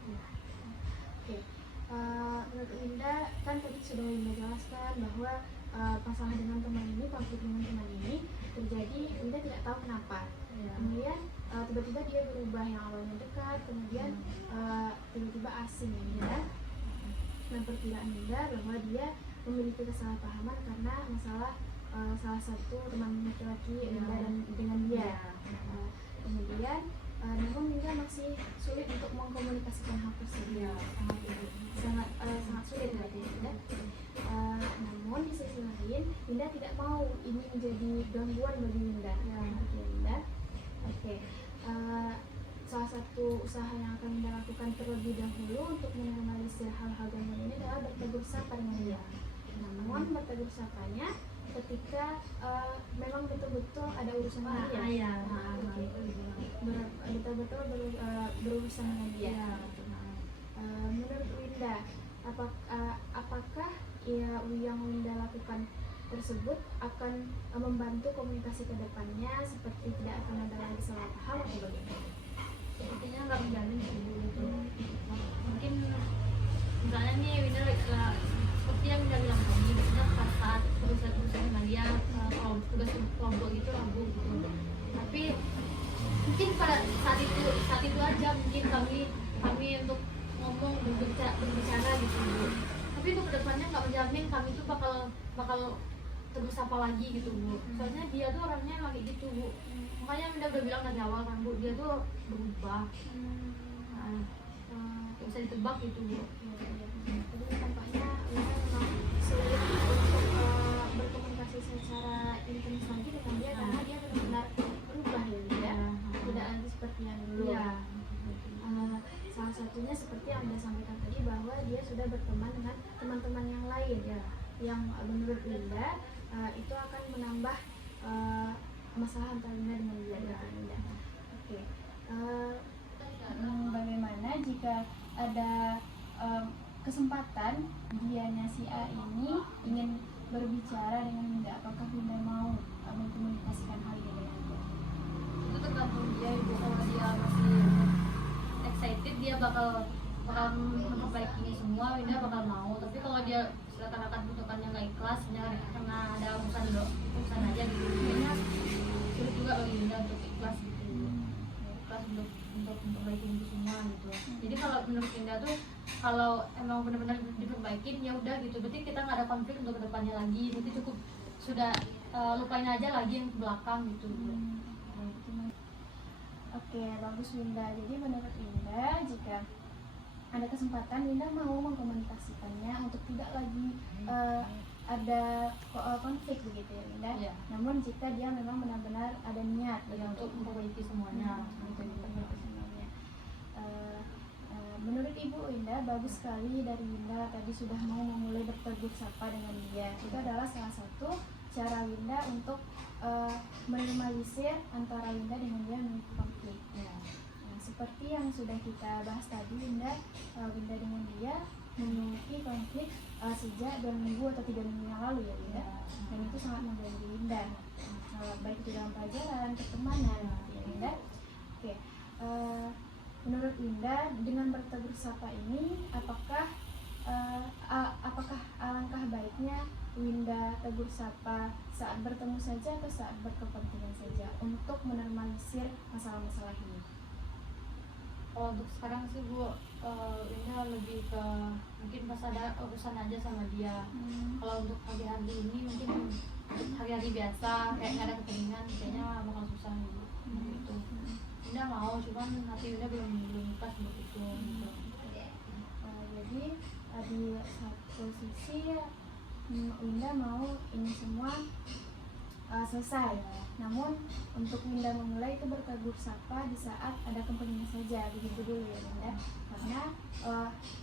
Menurut Winda kan tadi sudah Winda jelaskan bahwa masalah dengan teman ini, konflik dengan teman ini terjadi, Winda tidak tahu kenapa. Kemudian tiba-tiba dia berubah, yang awalnya dekat kemudian tiba-tiba asing ya. Dan perkiraan Winda bahwa dia memiliki kesalahpahaman karena masalah salah satu teman laki-laki Winda dan dengan dia. Kemudian namun Winda masih sulit untuk mengkomunikasikan hal tersebut. Sangat sulit berarti ya. Namun di sisi lain Winda tidak mau ini menjadi gangguan bagi Winda. Winda. Salah satu usaha yang akan Winda lakukan terlebih dahulu untuk meminimalisir hal-hal gangguan ini adalah bertegur sapa dengan dia. Namun bertegur sapanya ketika memang betul-betul ada urusan dengan dia. Betul-betul berurusan dengan dia. Menurut Winda, apakah yang Winda lakukan tersebut akan membantu komunikasi ke depannya, seperti tidak akan ada lagi salah paham atau bagaimana? Sepertinya nggak menjamin sih Bu gitu. Mungkin misalnya nih Winda seperti yang Winda bilang tadi, biasanya pas saat urusan dengan dia tugas kelompok gitu lah Bu gitu. Tapi mungkin pada saat itu aja mungkin kami untuk ngomong berbicara gitu Bu. Tapi untuk kedepannya nggak menjamin kami tuh bakal terus apa lagi gitu Bu. Soalnya dia tuh orangnya emang kayak gitu Bu. Makanya Winda udah bilang dari awal kan Bu, dia tuh berubah. Nggak bisa ditebak gitu Bu. Jadi tampaknya Winda memang sulit untuk berkomunikasi secara intens lagi dengan dia karena dia benar-benar berubah ya Winda. Tidak lagi seperti yang dulu. Iya. Salah satunya seperti yang Anda sampaikan tadi bahwa dia sudah berteman dengan teman-teman yang lain ya, yang menurut Winda itu akan menambah masalah antara Winda dengan dia ya Winda. Oke. Bagaimana jika ada kesempatan dianya si A ini ingin berbicara dengan Winda, apakah Winda mau mengkomunikasikan hal ini dengan dia? Itu tergantung dia Ibu. Kalau dia masih excited, dia bakal memperbaiki ini semua, Winda bakal mau. Tapi kalau dia seakan-akan bentukannya nggak ikhlas karena ada urusan aja gitu, kayaknya sulit juga bagi Winda untuk ikhlas gitu, ikhlas untuk memperbaiki itu semua gitu. Jadi kalau menurut Winda tuh kalau emang benar-benar diperbaikin ya udah gitu, berarti kita nggak ada konflik untuk kedepannya lagi, berarti cukup sudah lupain aja lagi yang ke belakang gitu. Oke, bagus Winda. Jadi menurut Winda, jika ada kesempatan Winda mau mengkomunikasikannya untuk tidak lagi ada konflik begitu ya Winda. Iya. Namun jika dia memang benar-benar ada niat Untuk memperbaiki semuanya. untuk memperbaiki semuanya. Menurut Ibu Winda, bagus sekali dari Winda tadi sudah mau memulai bertegur sapa dengan dia. Itu adalah salah satu cara Winda untuk meminimalisir antara Winda dengan dia memiliki konflik. Ya. Nah, seperti yang sudah kita bahas tadi, Winda dengan dia memiliki konflik sejak 2 minggu atau 3 minggu yang lalu ya Winda. Dan itu sangat mengganggu Winda, baik itu dalam pelajaran, pertemanan, ya Winda. Oke, menurut Winda dengan bertegur sapa ini, apakah alangkah baiknya Winda tegur sapa saat bertemu saja atau saat berkepentingan saja untuk menormalisir masalah-masalah ini? Kalau untuk sekarang sih Bu, Winda lebih ke mungkin pas ada urusan aja sama dia. Kalau untuk hari-hari ini mungkin hari-hari biasa kayak nggak ada kepentingan, kayaknya bakal susah Bu. Gitu. Winda mau, cuman hati Winda belum ikhlas untuk itu. Gitu. Jadi di satu sisi Winda mau ini semua selesai, namun untuk Winda memulai itu bertegur sapa di saat ada kepentingan saja, begitu dulu ya Winda, karena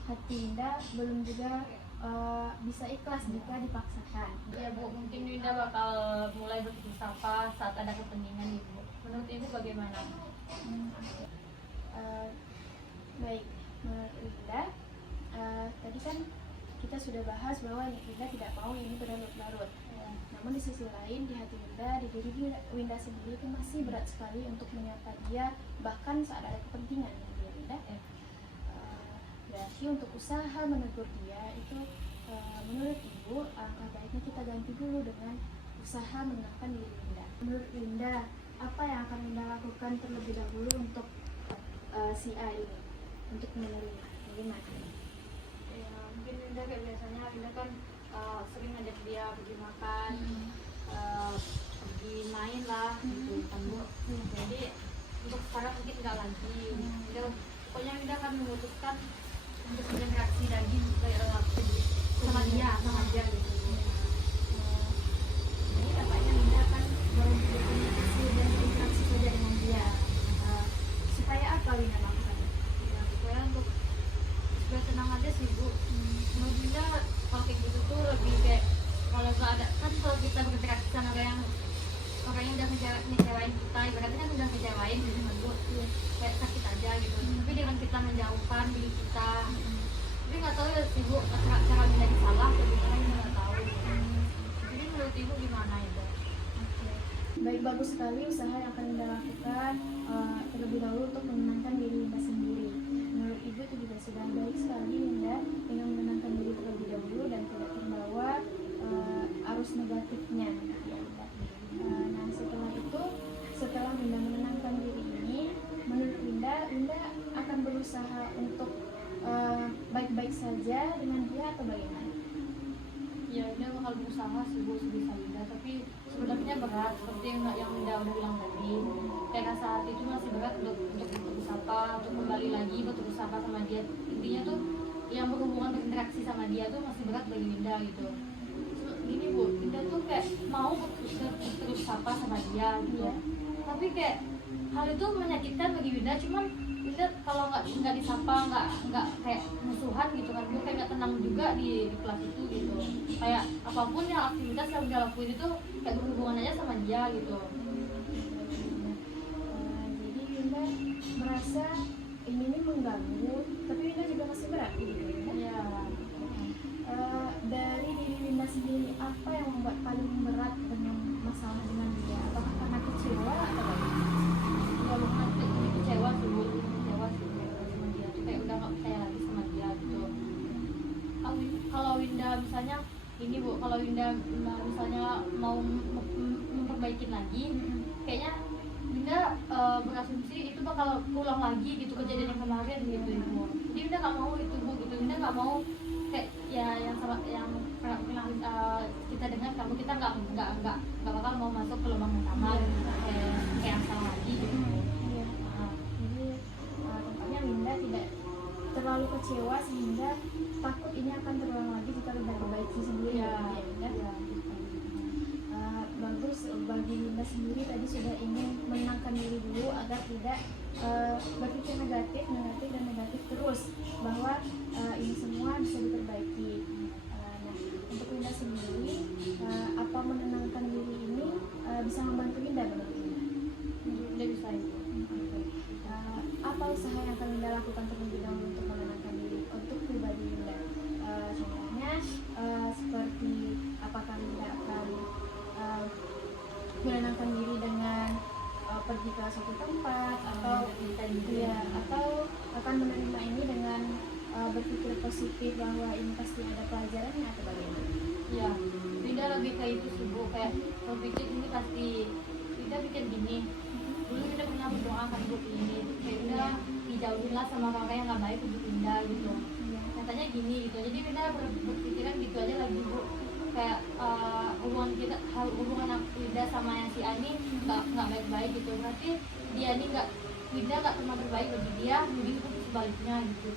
hati Winda belum juga bisa ikhlas jika dipaksakan. Ya Bu, mungkin Winda bakal mulai bertegur sapa saat ada kepentingan Ibu. Menurut Ibu bagaimana? Baik, menurut Winda tadi kan kita sudah bahas bahwa Winda tidak mau ini berlarut-larut. Namun di sisi lain di hati Winda, di diri Winda sendiri itu masih berat sekali untuk menyapa dia bahkan saat ada kepentingan ya Winda. Berarti untuk usaha menegur dia itu menurut Ibu alangkah baiknya kita ganti dulu dengan usaha menenangkan diri Winda. Menurut Winda, apa yang akan Winda lakukan terlebih dahulu untuk si A ini, untuk menerima? Bagaimana? Ya, mungkin Winda kayak biasanya, Winda kan sering ngajak dia pergi makan, pergi main lah gitu kan Bu. Jadi untuk sekarang mungkin nggak lagi. Winda, pokoknya Winda akan memutuskan untuk berinteraksi lagi sama dia gitu. Jadi tampaknya Winda akan berkomunikasi dan berinteraksi saja dengan dia. Supaya apa Winda lakukan? Ya, supaya supaya tenang aja sih Bu. Menurut Winda kalau kayak gitu tuh lebih kayak kalau nggak ada kan, kalau kita berinteraksi sama orang yang udah ngecewain kita, ibaratnya kan udah ngecewain gitu kan Bu, kayak sakit aja gitu. Tapi dengan kita menjauhkan diri kita, tapi nggak tahu ya sih Bu, cara menjadi salah atau gimana kita nggak tahu. Jadi menurut Ibu gimana itu? Baik, bagus sekali usaha yang akan Winda lakukan terlebih dahulu untuk menenangkan diri Winda sendiri. Menurut Ibu itu juga sudah baik sekali Winda dengan terus negatifnya. Nah setelah itu, setelah Winda menenangkan diri ini, menurut Winda akan berusaha untuk baik-baik saja dengan dia atau bagaimana? Ya dia bakal berusaha sebisa Winda, tapi sebenarnya berat seperti yang Winda udah bilang tadi. Kayak saat itu masih berat untuk bersapa, untuk kembali lagi untuk bersapa sama dia. Intinya tuh yang berhubungan berinteraksi sama dia tuh masih berat bagi Winda gitu. Gini Bu, Winda tuh kayak mau terus sapa sama dia gitu. Tapi kayak hal itu menyakitkan bagi Winda, cuman Winda kalau nggak disapa, nggak kayak musuhan gitu kan, dia kayak nggak tenang juga di kelas itu gitu. Kayak apapun yang aktivitas yang Winda lakuin itu kayak berhubungan aja sama dia gitu. Jadi Winda merasa ini mengganggu, tapi Winda juga masih berat gitu ya. Dari diri Winda sendiri, apa yang membuat paling berat dengan masalah dengan dia? Apakah karena kecewa atau bagaimana? Ya mungkin kecewa sih Bu, kecewa sih sama dia tuh kayak udah nggak percaya lagi sama dia gitu. Kalau Winda misalnya ini Bu, kalau Winda misalnya mau memperbaikin lagi, kayaknya Winda berasumsi itu bakal ulang lagi gitu kejadian yang kemarin gitu Bu. Jadi Winda nggak mau itu Bu gitu, Winda nggak mau kayak ya yang kita dengar kamu kita nggak bakal mau masuk ke lubang yang sama kayak yang sama lagi gitu. Jadi tampaknya Winda tidak terlalu kecewa sehingga takut ini akan terulang lagi jika Winda perbaiki sendiri. Bagus, bagi Winda sendiri tadi sudah ingin menenangkan diri dulu agar tidak berpikir negatif terus bahwa ini semua bisa diperbaiki. Nah, untuk Winda sendiri, apa menenangkan diri ini bisa membantu Winda menurut Winda? Winda bisa itu. Apa usaha yang akan Winda lakukan terlebih dahulu untuk menenangkan diri untuk pribadi Winda? Contohnya seperti apakah Winda akan menenangkan diri dengan pergi ke suatu tempat atau akan menerima ini dengan berpikir positif bahwa ini pasti ada pelajarannya atau bagaimana? Ya, Winda lebih kayak itu sih Bu, kayak berpikir ini pasti Winda pikir gini. Dulu Winda pernah berdoa kan Bu ini, kayak Winda dijauhin lah sama orang yang nggak baik untuk Winda gitu. Katanya gini gitu, jadi Winda berpikiran gitu aja lagi Bu. Kayak hubungan Winda sama yang si Ani nggak baik-baik gitu, berarti dia ini Winda nggak pernah berbaik bagi dia, begitu pun sebaliknya gitu.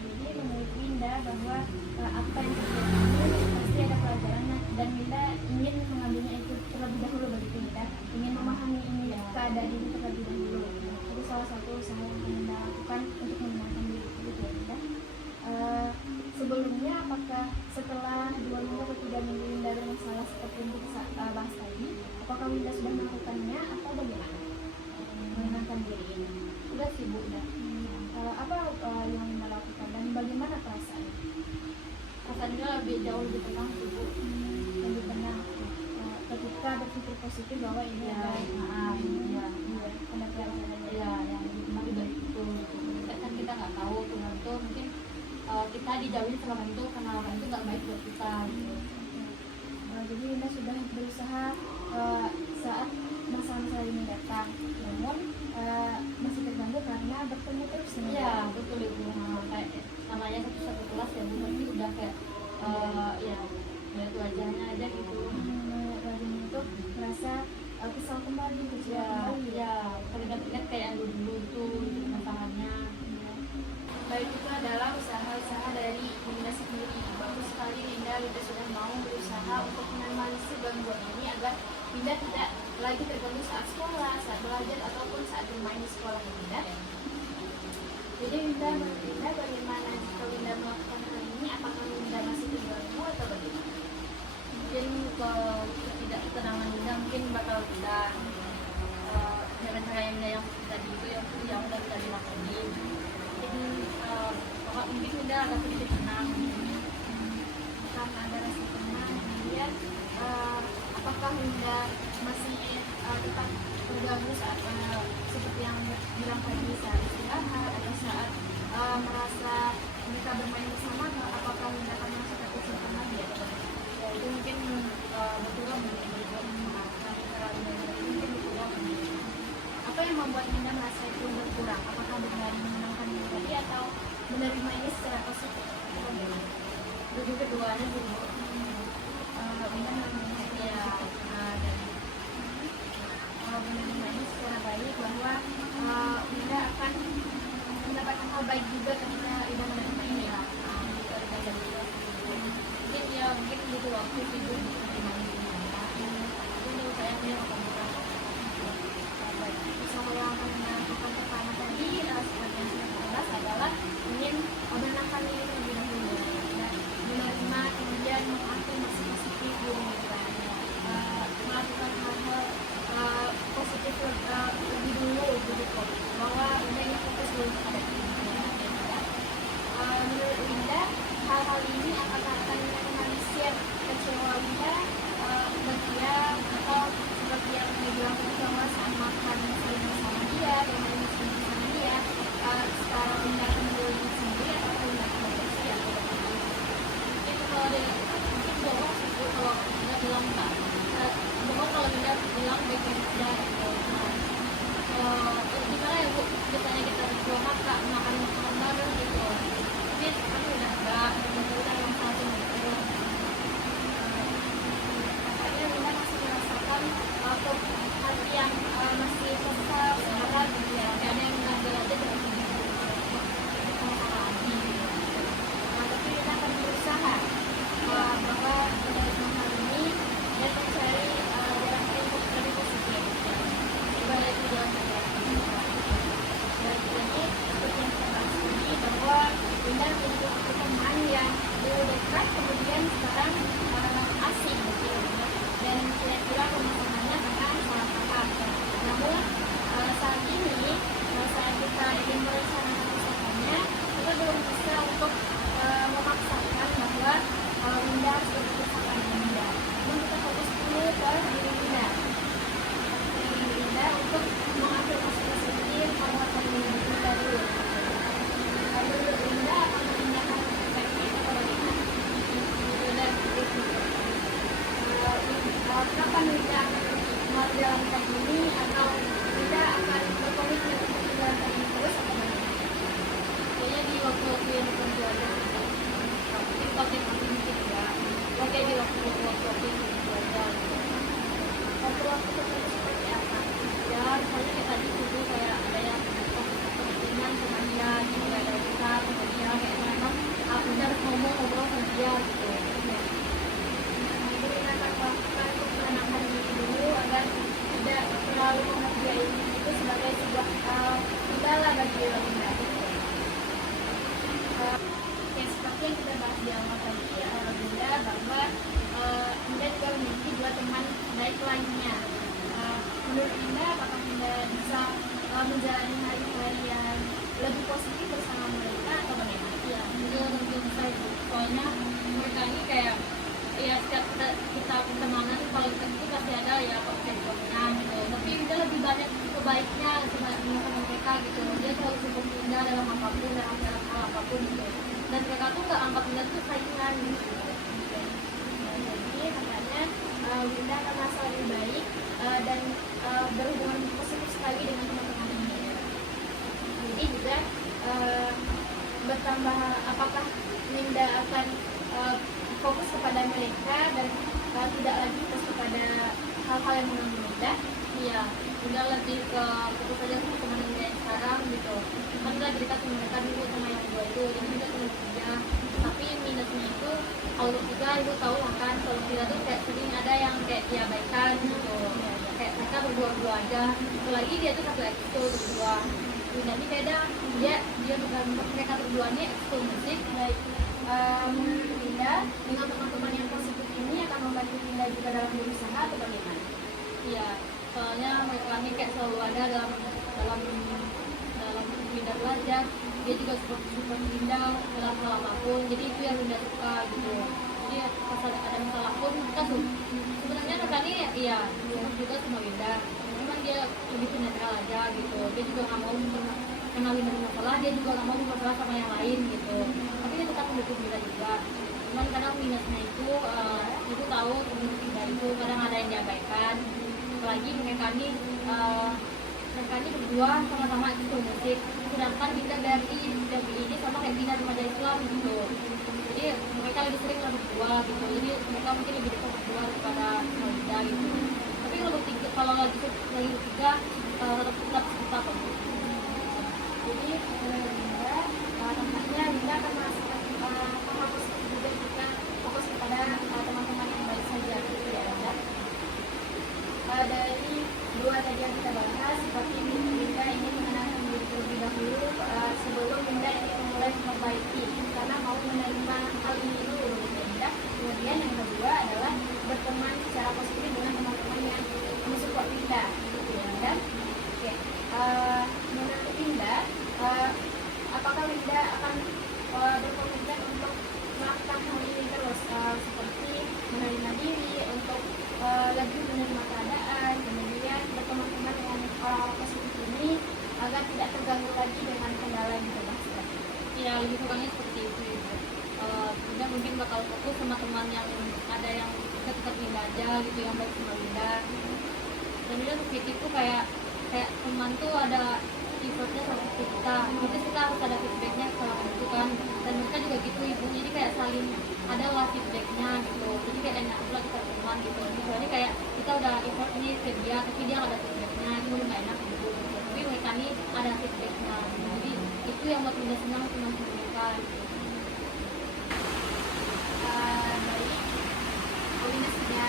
Jadi menurut Winda bahwa apa yang terjadi pasti ada pelajarannya dan Winda ingin mengambilnya itu terlebih dahulu bagi Winda, ingin memahami ini keadaan ini terlebih dahulu. Itu salah satu usaha yang Winda lakukan untuk menenangkan diri gitu ya Winda. Sebelumnya apakah setelah 2 minggu atau 3 minggu Winda ada masalah seperti yang kita bahas tadi, apakah Winda sudah melakukannya atau bagaimana menenangkan diri ini? Udah sih Bu, udah. Apa yang Winda lakukan dan bagaimana perasaannya? Rasanya jauh lebih tenang sih Bu. Lebih tenang ketika berpikir positif bahwa ini ada ada pelajarannya. Yang dimana dari itu kan kita nggak tahu Tuhan tuh mungkin kita dijauhin sama orang itu karena orang itu nggak baik buat kita gitu. Jadi Winda sudah berusaha saat masalah-masalah ini datang, namun masih terganggu karena bertemu terus dengan Iya betul Ibu, kayak namanya satu kelas ya Bu, berarti udah kayak ya itu wajahnya aja gitu. Lagi untuk merasa kesal kembali, kecewa kembali. Ya teringat-ingat kayak yang dulu itu masalahnya. Baik, itu adalah usaha-usaha dari Winda sendiri. Bagus sekali Winda sudah mau berusaha untuk meminimalisir gangguan ini agar Winda tidak lagi terganggu saat sekolah, saat belajar ataupun saat bermain di sekolah Winda. Jadi Winda, menurut Winda bagaimana jika Winda melakukan hal ini? Apakah Winda masih terganggu atau bagaimana? Mungkin kalau ketidaktenangan Winda mungkin bakal tidak dengan cara yang tadi itu yang udah kita bilang tadi. Jadi mungkin Winda agak sedikit tenang Karena ada rasa tenang, kemudian apakah Winda masih tetap terganggu saat seperti yang bilang tadi saat istirahat atau saat merasa mereka bermain bersama, apakah Winda akan merasa terkecilkan lagi? ya itu mungkin membuat Winda merasa itu berkurang? Apakah dengan menenangkan diri tadi atau menerima ini secara positif? Lebih keduanya sih. Winda menerima Ya, dan menerima ini secara baik bahwa Winda akan mendapatkan hal baik juga ketika Winda menerima ini ya. mungkin ya mungkin butuh waktu sih Bu menerima ini. Tapi menurut saya dia akan bisa. Usaha yang akan dilakukan pertama tadi seperti yang sudah kita bahas adalah ingin menenangkan diri terlebih dahulu ya. Menerima kemudian mengafirmasi positif diri kita melakukan hal-hal positif lebih dulu begitu bahwa Winda ini fokus dulu kepada diri menurut Winda hal-hal ini apakah akan meminimalisir kecewa Winda dia atau seperti yang dia bilang tadi bahwa saat makan sering bersama dia dan lain sering bersama dia sekarang Winda akan menjadi sendiri atau Winda akan bersih atau Mungkin kalau ada mungkin bohong sih Bu, kalau nggak bilang enggak. Bohong kalau dia bilang baik-baik aja gitu. Gimana ya Bu, biasanya kita berdua makan bareng gitu. Tapi kan udah enggak, kita memang satu gitu. Makanya Winda masih merasakan atau hati yang masih kesal, marah gitu ya. Kayak ada yang ngambil aja dari Tapi Winda akan berusaha bahwa menerima hal ini dan mencari jalan untuk lebih positif. coba itu jalan saja. Dan jadi seperti yang kita bahas tadi bahwa Winda memiliki satu teman yang dulu dekat kemudian sekarang asing gitu ya. Dan kira-kira permasalahannya karena salah paham. Namun saat ini saat kita ingin merencanakan usahanya kita belum bisa untuk memaksakan bahwa Winda harus berusaha dengan Winda. Namun kita fokus dulu ke diri Winda. Diri Winda untuk mengafirmasi positif penguatan diri Winda dulu. Lalu Winda akan memindahkan baik-baik atau bagaimana? Dan Kapan Winda akan menjalankan ini atau Winda akan berkomitmen untuk menjalankan ini terus atau bagaimana? kayaknya di waktu-waktu yang tertentu aja. Mungkin pakai mungkin ya. Oke di waktu-waktu yang tertentu aja. Waktu-waktu tertentu seperti apa? Ya misalnya kayak tadi dulu kayak ada yang kepentingan sama dia gitu, ada usaha sama dia kayak memang aku harus ngomong-ngobrol sama dia gitu. Jadi Winda akan melakukan untuk menenangkan diri dulu agar tidak terlalu menghargai itu sebagai sebuah kendala bagi Winda. Ya seperti yang kita bahas di awal tadi Winda bahwa Winda juga memiliki dua teman baik lainnya. Menurut Winda apakah Winda bisa menjalani hari-hari yang lebih positif bersama mereka atau bagaimana? Ya juga tentu bisa itu. Soalnya mereka ini kayak ya setiap kita pertemanan kalau kita itu pasti ada ya konflik-konfliknya gitu. Tapi dia lebih banyak kebaiknya sama mereka gitu. Dia selalu support Winda dalam apapun, dalam hal apapun gitu. Dan mereka tuh nggak anggap Winda tuh saingan gitu. Jadi makanya Winda akan merasa lebih baik dan berhubungan positif sekali dengan teman-teman ini. Jadi juga bertambah apakah Winda akan fokus kepada mereka dan tidak lagi fokus kepada hal-hal yang mengganggu Winda. Iya, udah lebih ke fokus aja sama teman yang sekarang gitu. Kan udah cerita sama mereka dulu sama yang dua itu, jadi juga teman kerja. Tapi minusnya itu kalau kita itu tahu lah kan, kalau kita tuh kayak sering ada yang kayak diabaikan gitu. Kayak mereka berdua-dua aja. Apalagi dia tuh satu ekskul berdua. Jadi kadang dia bukan mereka berdua ini ekskul musik. Baik, menurut Winda dengan teman-teman yang positif ini akan membantu Winda juga dalam berusaha atau bagaimana? Iya, soalnya mereka ini kayak selalu ada dalam Winda belajar. Dia juga support Winda dalam hal apapun. Jadi itu yang Winda suka gitu. Jadi pas ada masalah pun kita sebenarnya mereka ini iya support juga sama Winda. Cuman dia lebih netral aja gitu. Dia juga nggak mau kenal Winda masalah. Dia juga nggak mau masalah sama yang lain gitu. Tapi dia tetap mendukung Winda juga. Cuman kadang minusnya itu tahu temen Winda itu kadang ada yang diabaikan. Apalagi mereka ini mereka ini berdua sama-sama ikut musik, sedangkan Dinda dari ini sama kayak Dinda remaja Islam gitu. Jadi mereka lebih sering lah berdua gitu, jadi mereka mungkin lebih dekat berdua daripada Dinda gitu. Tapi kalau lagi bertiga tetap kita kok. Jadi Dinda tampaknya Dinda akan merasakan fokus juga jika fokus kepada teman-teman yang baik saja gitu ya Dinda. Dari dua tadi yang kita bahas, seperti Dinda ingin mengenalkan diri terlebih dahulu sebelum Dinda ini memulai memperbaiki karena mau menerima hal ini dulu Dinda. Kemudian yang kedua adalah berteman secara positif dengan teman-teman yang mensupport Dinda gitu ya Dinda. Oke, menurut Dinda apakah Dinda akan berkomitmen untuk melakukan hal ini terus seperti menerima diri, untuk lebih menerima keadaan, kemudian berteman-teman dengan orang-orang positif ini agar tidak terganggu lagi dengan kendala yang kita bahas tadi. Ya lebih kurangnya seperti itu ya. Dinda mungkin bakal fokus sama teman yang ada yang dekat-dekat Dinda aja gitu, yang baik sama Dinda. Dan Dinda berpikir tuh kayak teman tuh ada effortnya sama kita, jadi kita harus ada feedbacknya sama itu kan, dan mereka juga gitu ibu, jadi kayak saling ada lah feedbacknya gitu, jadi kayak nanya pula kita teman gitu, misalnya kayak kita udah effort nih ke dia tapi dia nggak ada feedbacknya, itu udah nggak enak gitu, tapi mereka nih ada feedbacknya, jadi itu yang buat Dinda senang teman mereka gitu. Baik, Dinda sudah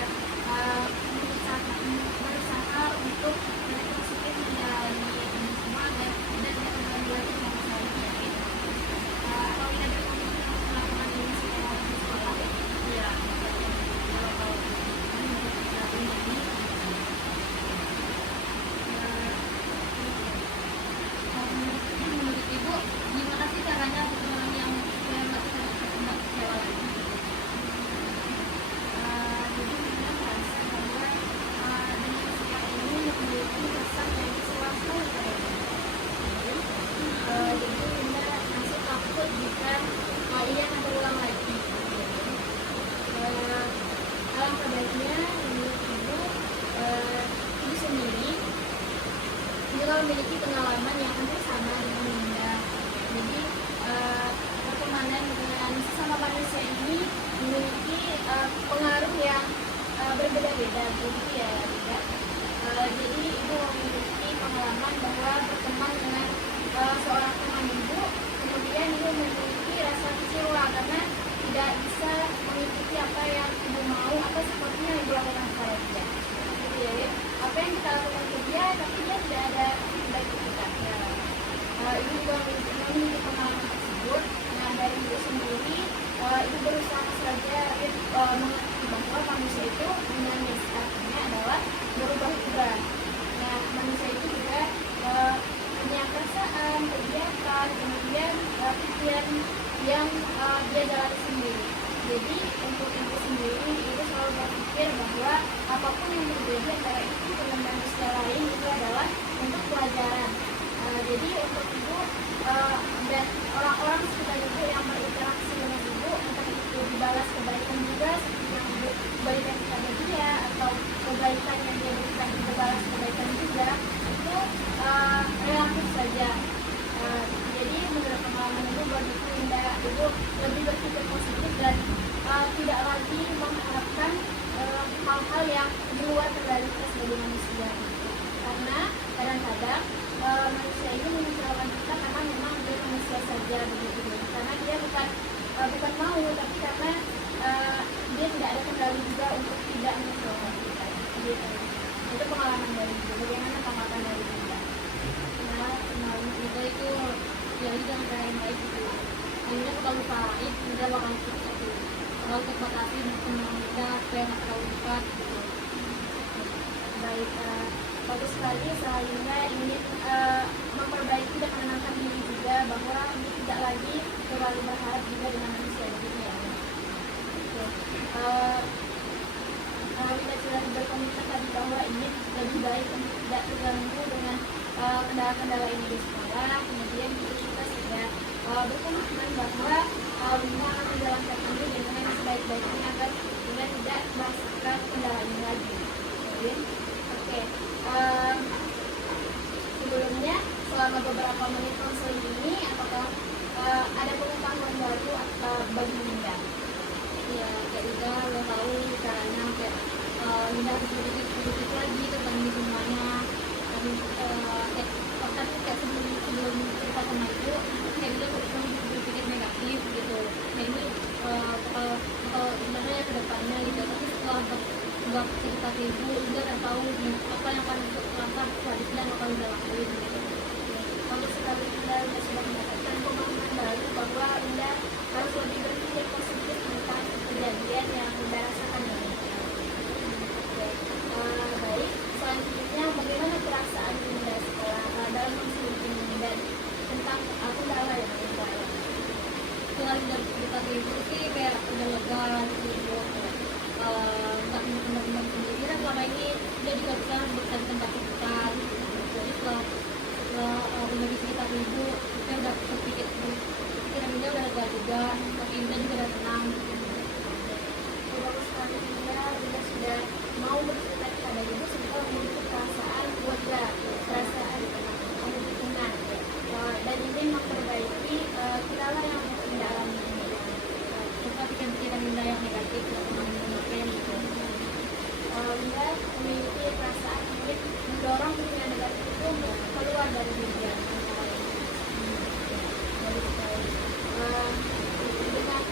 berusaha untuk menjadi positif menjalani ini semua dan tidak terganggu lagi dengan masalah ini. Kalau Dinda berkomitmen untuk melakukan ini secara di sekolah, Iya, kalau ini menurut ibu gimana sih caranya teman yang nggak kecewa lagi? jadi Dinda merasa bahwa dengan sikap ini memiliki kesan yang sesuatu pada Dinda. Jadi Dinda masih takut jika hal ini akan terulang lagi. Alangkah baiknya menurut ibu, ibu sendiri juga memiliki pengalaman yang hampir sama dengan Dinda. Jadi pertemanan dengan sesama manusia ini memiliki pengaruh yang berbeda-beda begitu ya Dinda. Jadi ibu memiliki pengalaman bahwa berteman dengan seorang teman ibu, kemudian ibu memiliki rasa kecewa karena tidak bisa mengikuti apa yang ibu mau atau seperti yang ibu lakukan kepada dia. Gitu ya. Apa yang kita lakukan ke dia, tapi dia tidak ada feedback ke kita. Ibu juga memiliki pengalaman tersebut. Nah dari ibu sendiri, ibu berusaha saja mengerti bahwa manusia itu dinamis, artinya adalah berubah-ubah. Nah manusia itu juga punya perasaan, kegiatan, kemudian pikiran yang dia jalani sendiri. Jadi untuk ibu sendiri, ibu selalu berpikir bahwa apapun yang terjadi antara ibu dengan manusia lain itu adalah untuk pelajaran. Jadi untuk ibu dan orang-orang sekitar ibu yang berinteraksi dengan ibu, entah itu dibalas kebaikan juga seperti yang ibu berikan kepada dia, atau kebaikan yang dia berikan ibu balas kebaikan juga, itu relatif saja. Jadi menurut pengalaman ibu begitu Dinda, ibu lebih berpikir positif dan tidak lagi mengharapkan hal-hal yang di luar kendali kita sebagai manusia. Karena kadang-kadang manusia ini mengecewakan kita karena memang dia manusia saja begitu. Karena dia bukan mau, tapi karena dia tidak ada kendali juga untuk tidak mengecewakan kita. Gitu. Itu pengalaman dari ibu. Bagaimana tanggapan dari Dinda? Nah, pengalaman kita itu ya itu dengan cara yang baik gitu. Akhirnya kalau lupain, Dinda bakal sukses gitu. Kalau terbatasi teman kita supaya nggak terlalu dekat gitu. Baik, bagus sekali. Selanjutnya ingin memperbaiki dan menenangkan diri juga bahwa ini tidak lagi terlalu berharap juga dengan manusia gitu ya. Kita sudah berkomitmen tadi bahwa ini lebih baik untuk tidak terganggu dengan kendala-kendala ini di sekolah. Kemudian kita sudah berkomitmen bahwa Lina akan menjalankan ini dengan sebaik-baiknya agar Lina tidak merasakan kendala ini lagi. Oke. beberapa menit konseling ini, apakah ada pengetahuan baru bagi Linda? Ya kayak Linda udah tahu caranya kayak Linda harus sedikit lagi tentang ini semuanya. Dan kayak sebelum cerita sama ibu, kayak Linda pernah berpikir negatif gitu. Kayak ini sebenarnya ke depannya gitu. Tapi setelah nggak cerita ke ibu, Linda udah tahu apa yang akan langkah selanjutnya yang akan Linda lakuin gitu. Kalau sekali Linda sudah mendapatkan pemahaman baru bahwa Linda harus lebih berpikir positif tentang kejadian yang Linda rasakan ini. Baik, selanjutnya bagaimana perasaan Linda setelah dalam konseling ini dan tentang kendala yang Linda alami? Setelah Linda cerita ke ibu sih kayak udah lega gitu. Nggak benar-benar sendiri kan selama ini dia juga bisa bercari tempat cerita gitu. Jadi setelah Linda cerita ke ibu, saya udah berpikir pikiran Linda udah lega juga, tapi Linda juga udah tenang. Bagus sekali Linda sudah mau bercerita kepada ibu sehingga memiliki perasaan lega, perasaan dukungan, dan ini memperbaiki kendala yang Linda alami ini. Serta pikiran Linda yang negatif tidak pernah mungkin gitu. Linda memiliki perasaan ingin mendorong pikiran negatif itu untuk keluar dari diri masalah ini. Bagus sekali. Dengan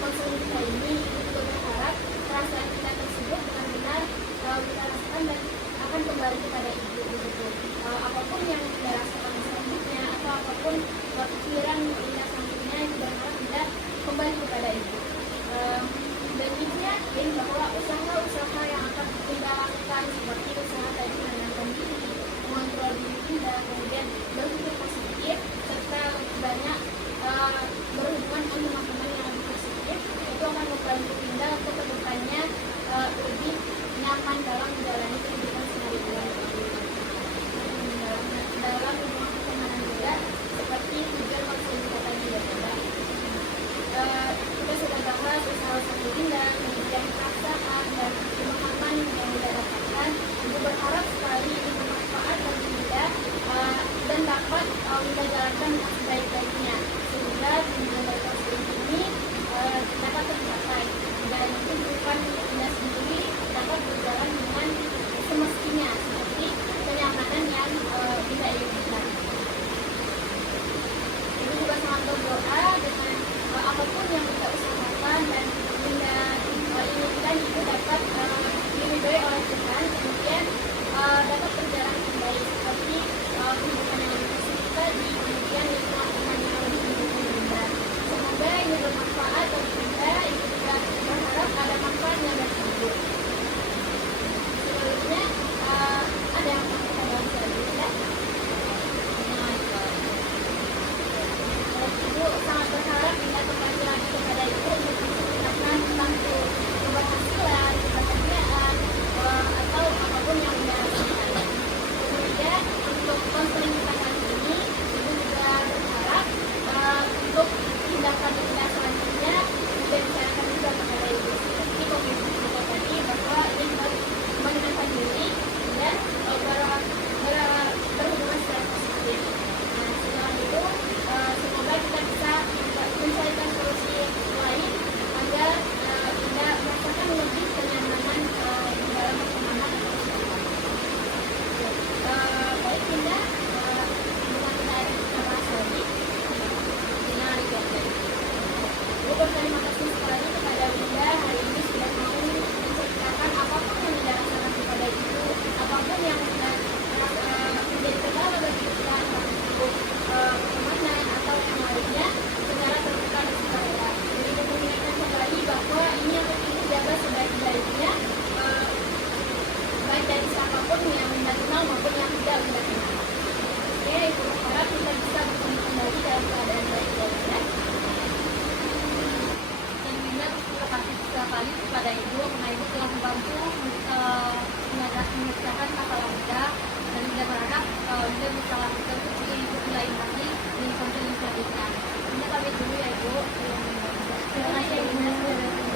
konseling kita ini, ibu juga berharap perasaan kita tersebut benar-benar kita rasakan dan akan kembali kepada ibu begitu. Apapun yang kita rasakan selanjutnya atau apapun pikiran Linda selanjutnya, ibu berharap Linda kembali kepada ibu. Dan ibu yakin bahwa usaha-usaha yang akan Linda lakukan seperti usaha tadi menenangkan diri, mengontrol diri Linda, kemudian berpikir positif, serta lebih banyak berhubungan dengan teman-teman yang lebih positif, itu akan membantu Linda untuk kedepannya lebih nyaman dalam menjalani kehidupan sehari-hari dalam hubungan pertemanan juga, seperti tujuan konseling kita tadi ya Bunda. Kita sudah bahas usaha-usaha Linda, kemudian perasaan dan pemahaman yang Linda dapatkan. Ibu berharap sekali ini bermanfaat bagi Linda dan dapat Linda jalankan dengan sebaik-baiknya, sehingga tujuan dari konseling ini dapat tercapai dan kehidupan Linda sendiri dapat berjalan dengan semestinya seperti kenyamanan yang Linda inginkan. Ibu juga sangat berdoa dengan apapun yang Linda usahakan dan Linda inginkan itu dapat diridhoi oleh Tuhan, kemudian dapat berjalan dengan baik seperti kehidupan yang lebih positif tadi, kemudian lingkungan yang lebih mendukung Linda. Semoga ini bermanfaat bagi Linda. Ibu juga berharap ada manfaatnya bagi ibu. Selanjutnya ada yang mau kita bahas lagi ya? Ibu sangat berharap Linda kembali lagi kepada ibu untuk menceritakan tentang keberhasilan, kebahagiaan, atau apapun yang Linda rasakan. Kemudian untuk konseling kita kali ini, ibu juga berharap untuk tindakan selanjutnya Linda bicarakan juga kepada ibu seperti komitmen kita tadi bahwa ini menenangkan diri dan berhubungan secara positif. Nah, setelah itu semoga kita bisa mencarikan solusi lain agar Linda merasakan lebih kenyamanan di dalam pertemanan atau persahabatan. Baik Linda, dengan kita bahas lagi. Ibu berterima kasih sekali kepada Linda hari ini sudah mau menceritakan apapun yang Linda rasakan kepada ibu, apapun yang menjadi kendala bagi kita untuk pertemanan atau yang lainnya secara terbuka dan sukarela. Jadi ibu mengingatkan kembali bahwa ini yang penting jaga sebaik-baiknya, baik dari siapapun yang Linda kenal maupun yang tidak Linda kenal. Oke, ibu berharap kita bisa bertemu kembali dalam keadaan baik-baik ya. Dan Linda terima kasih sekali kepada ibu karena ibu telah membantu mengerjakan masalah Linda, dan Linda berharap Linda bisa lakukan seperti ibu lain lagi di konseling selanjutnya. Linda pamit dulu ya ibu. Terima kasih ya Linda.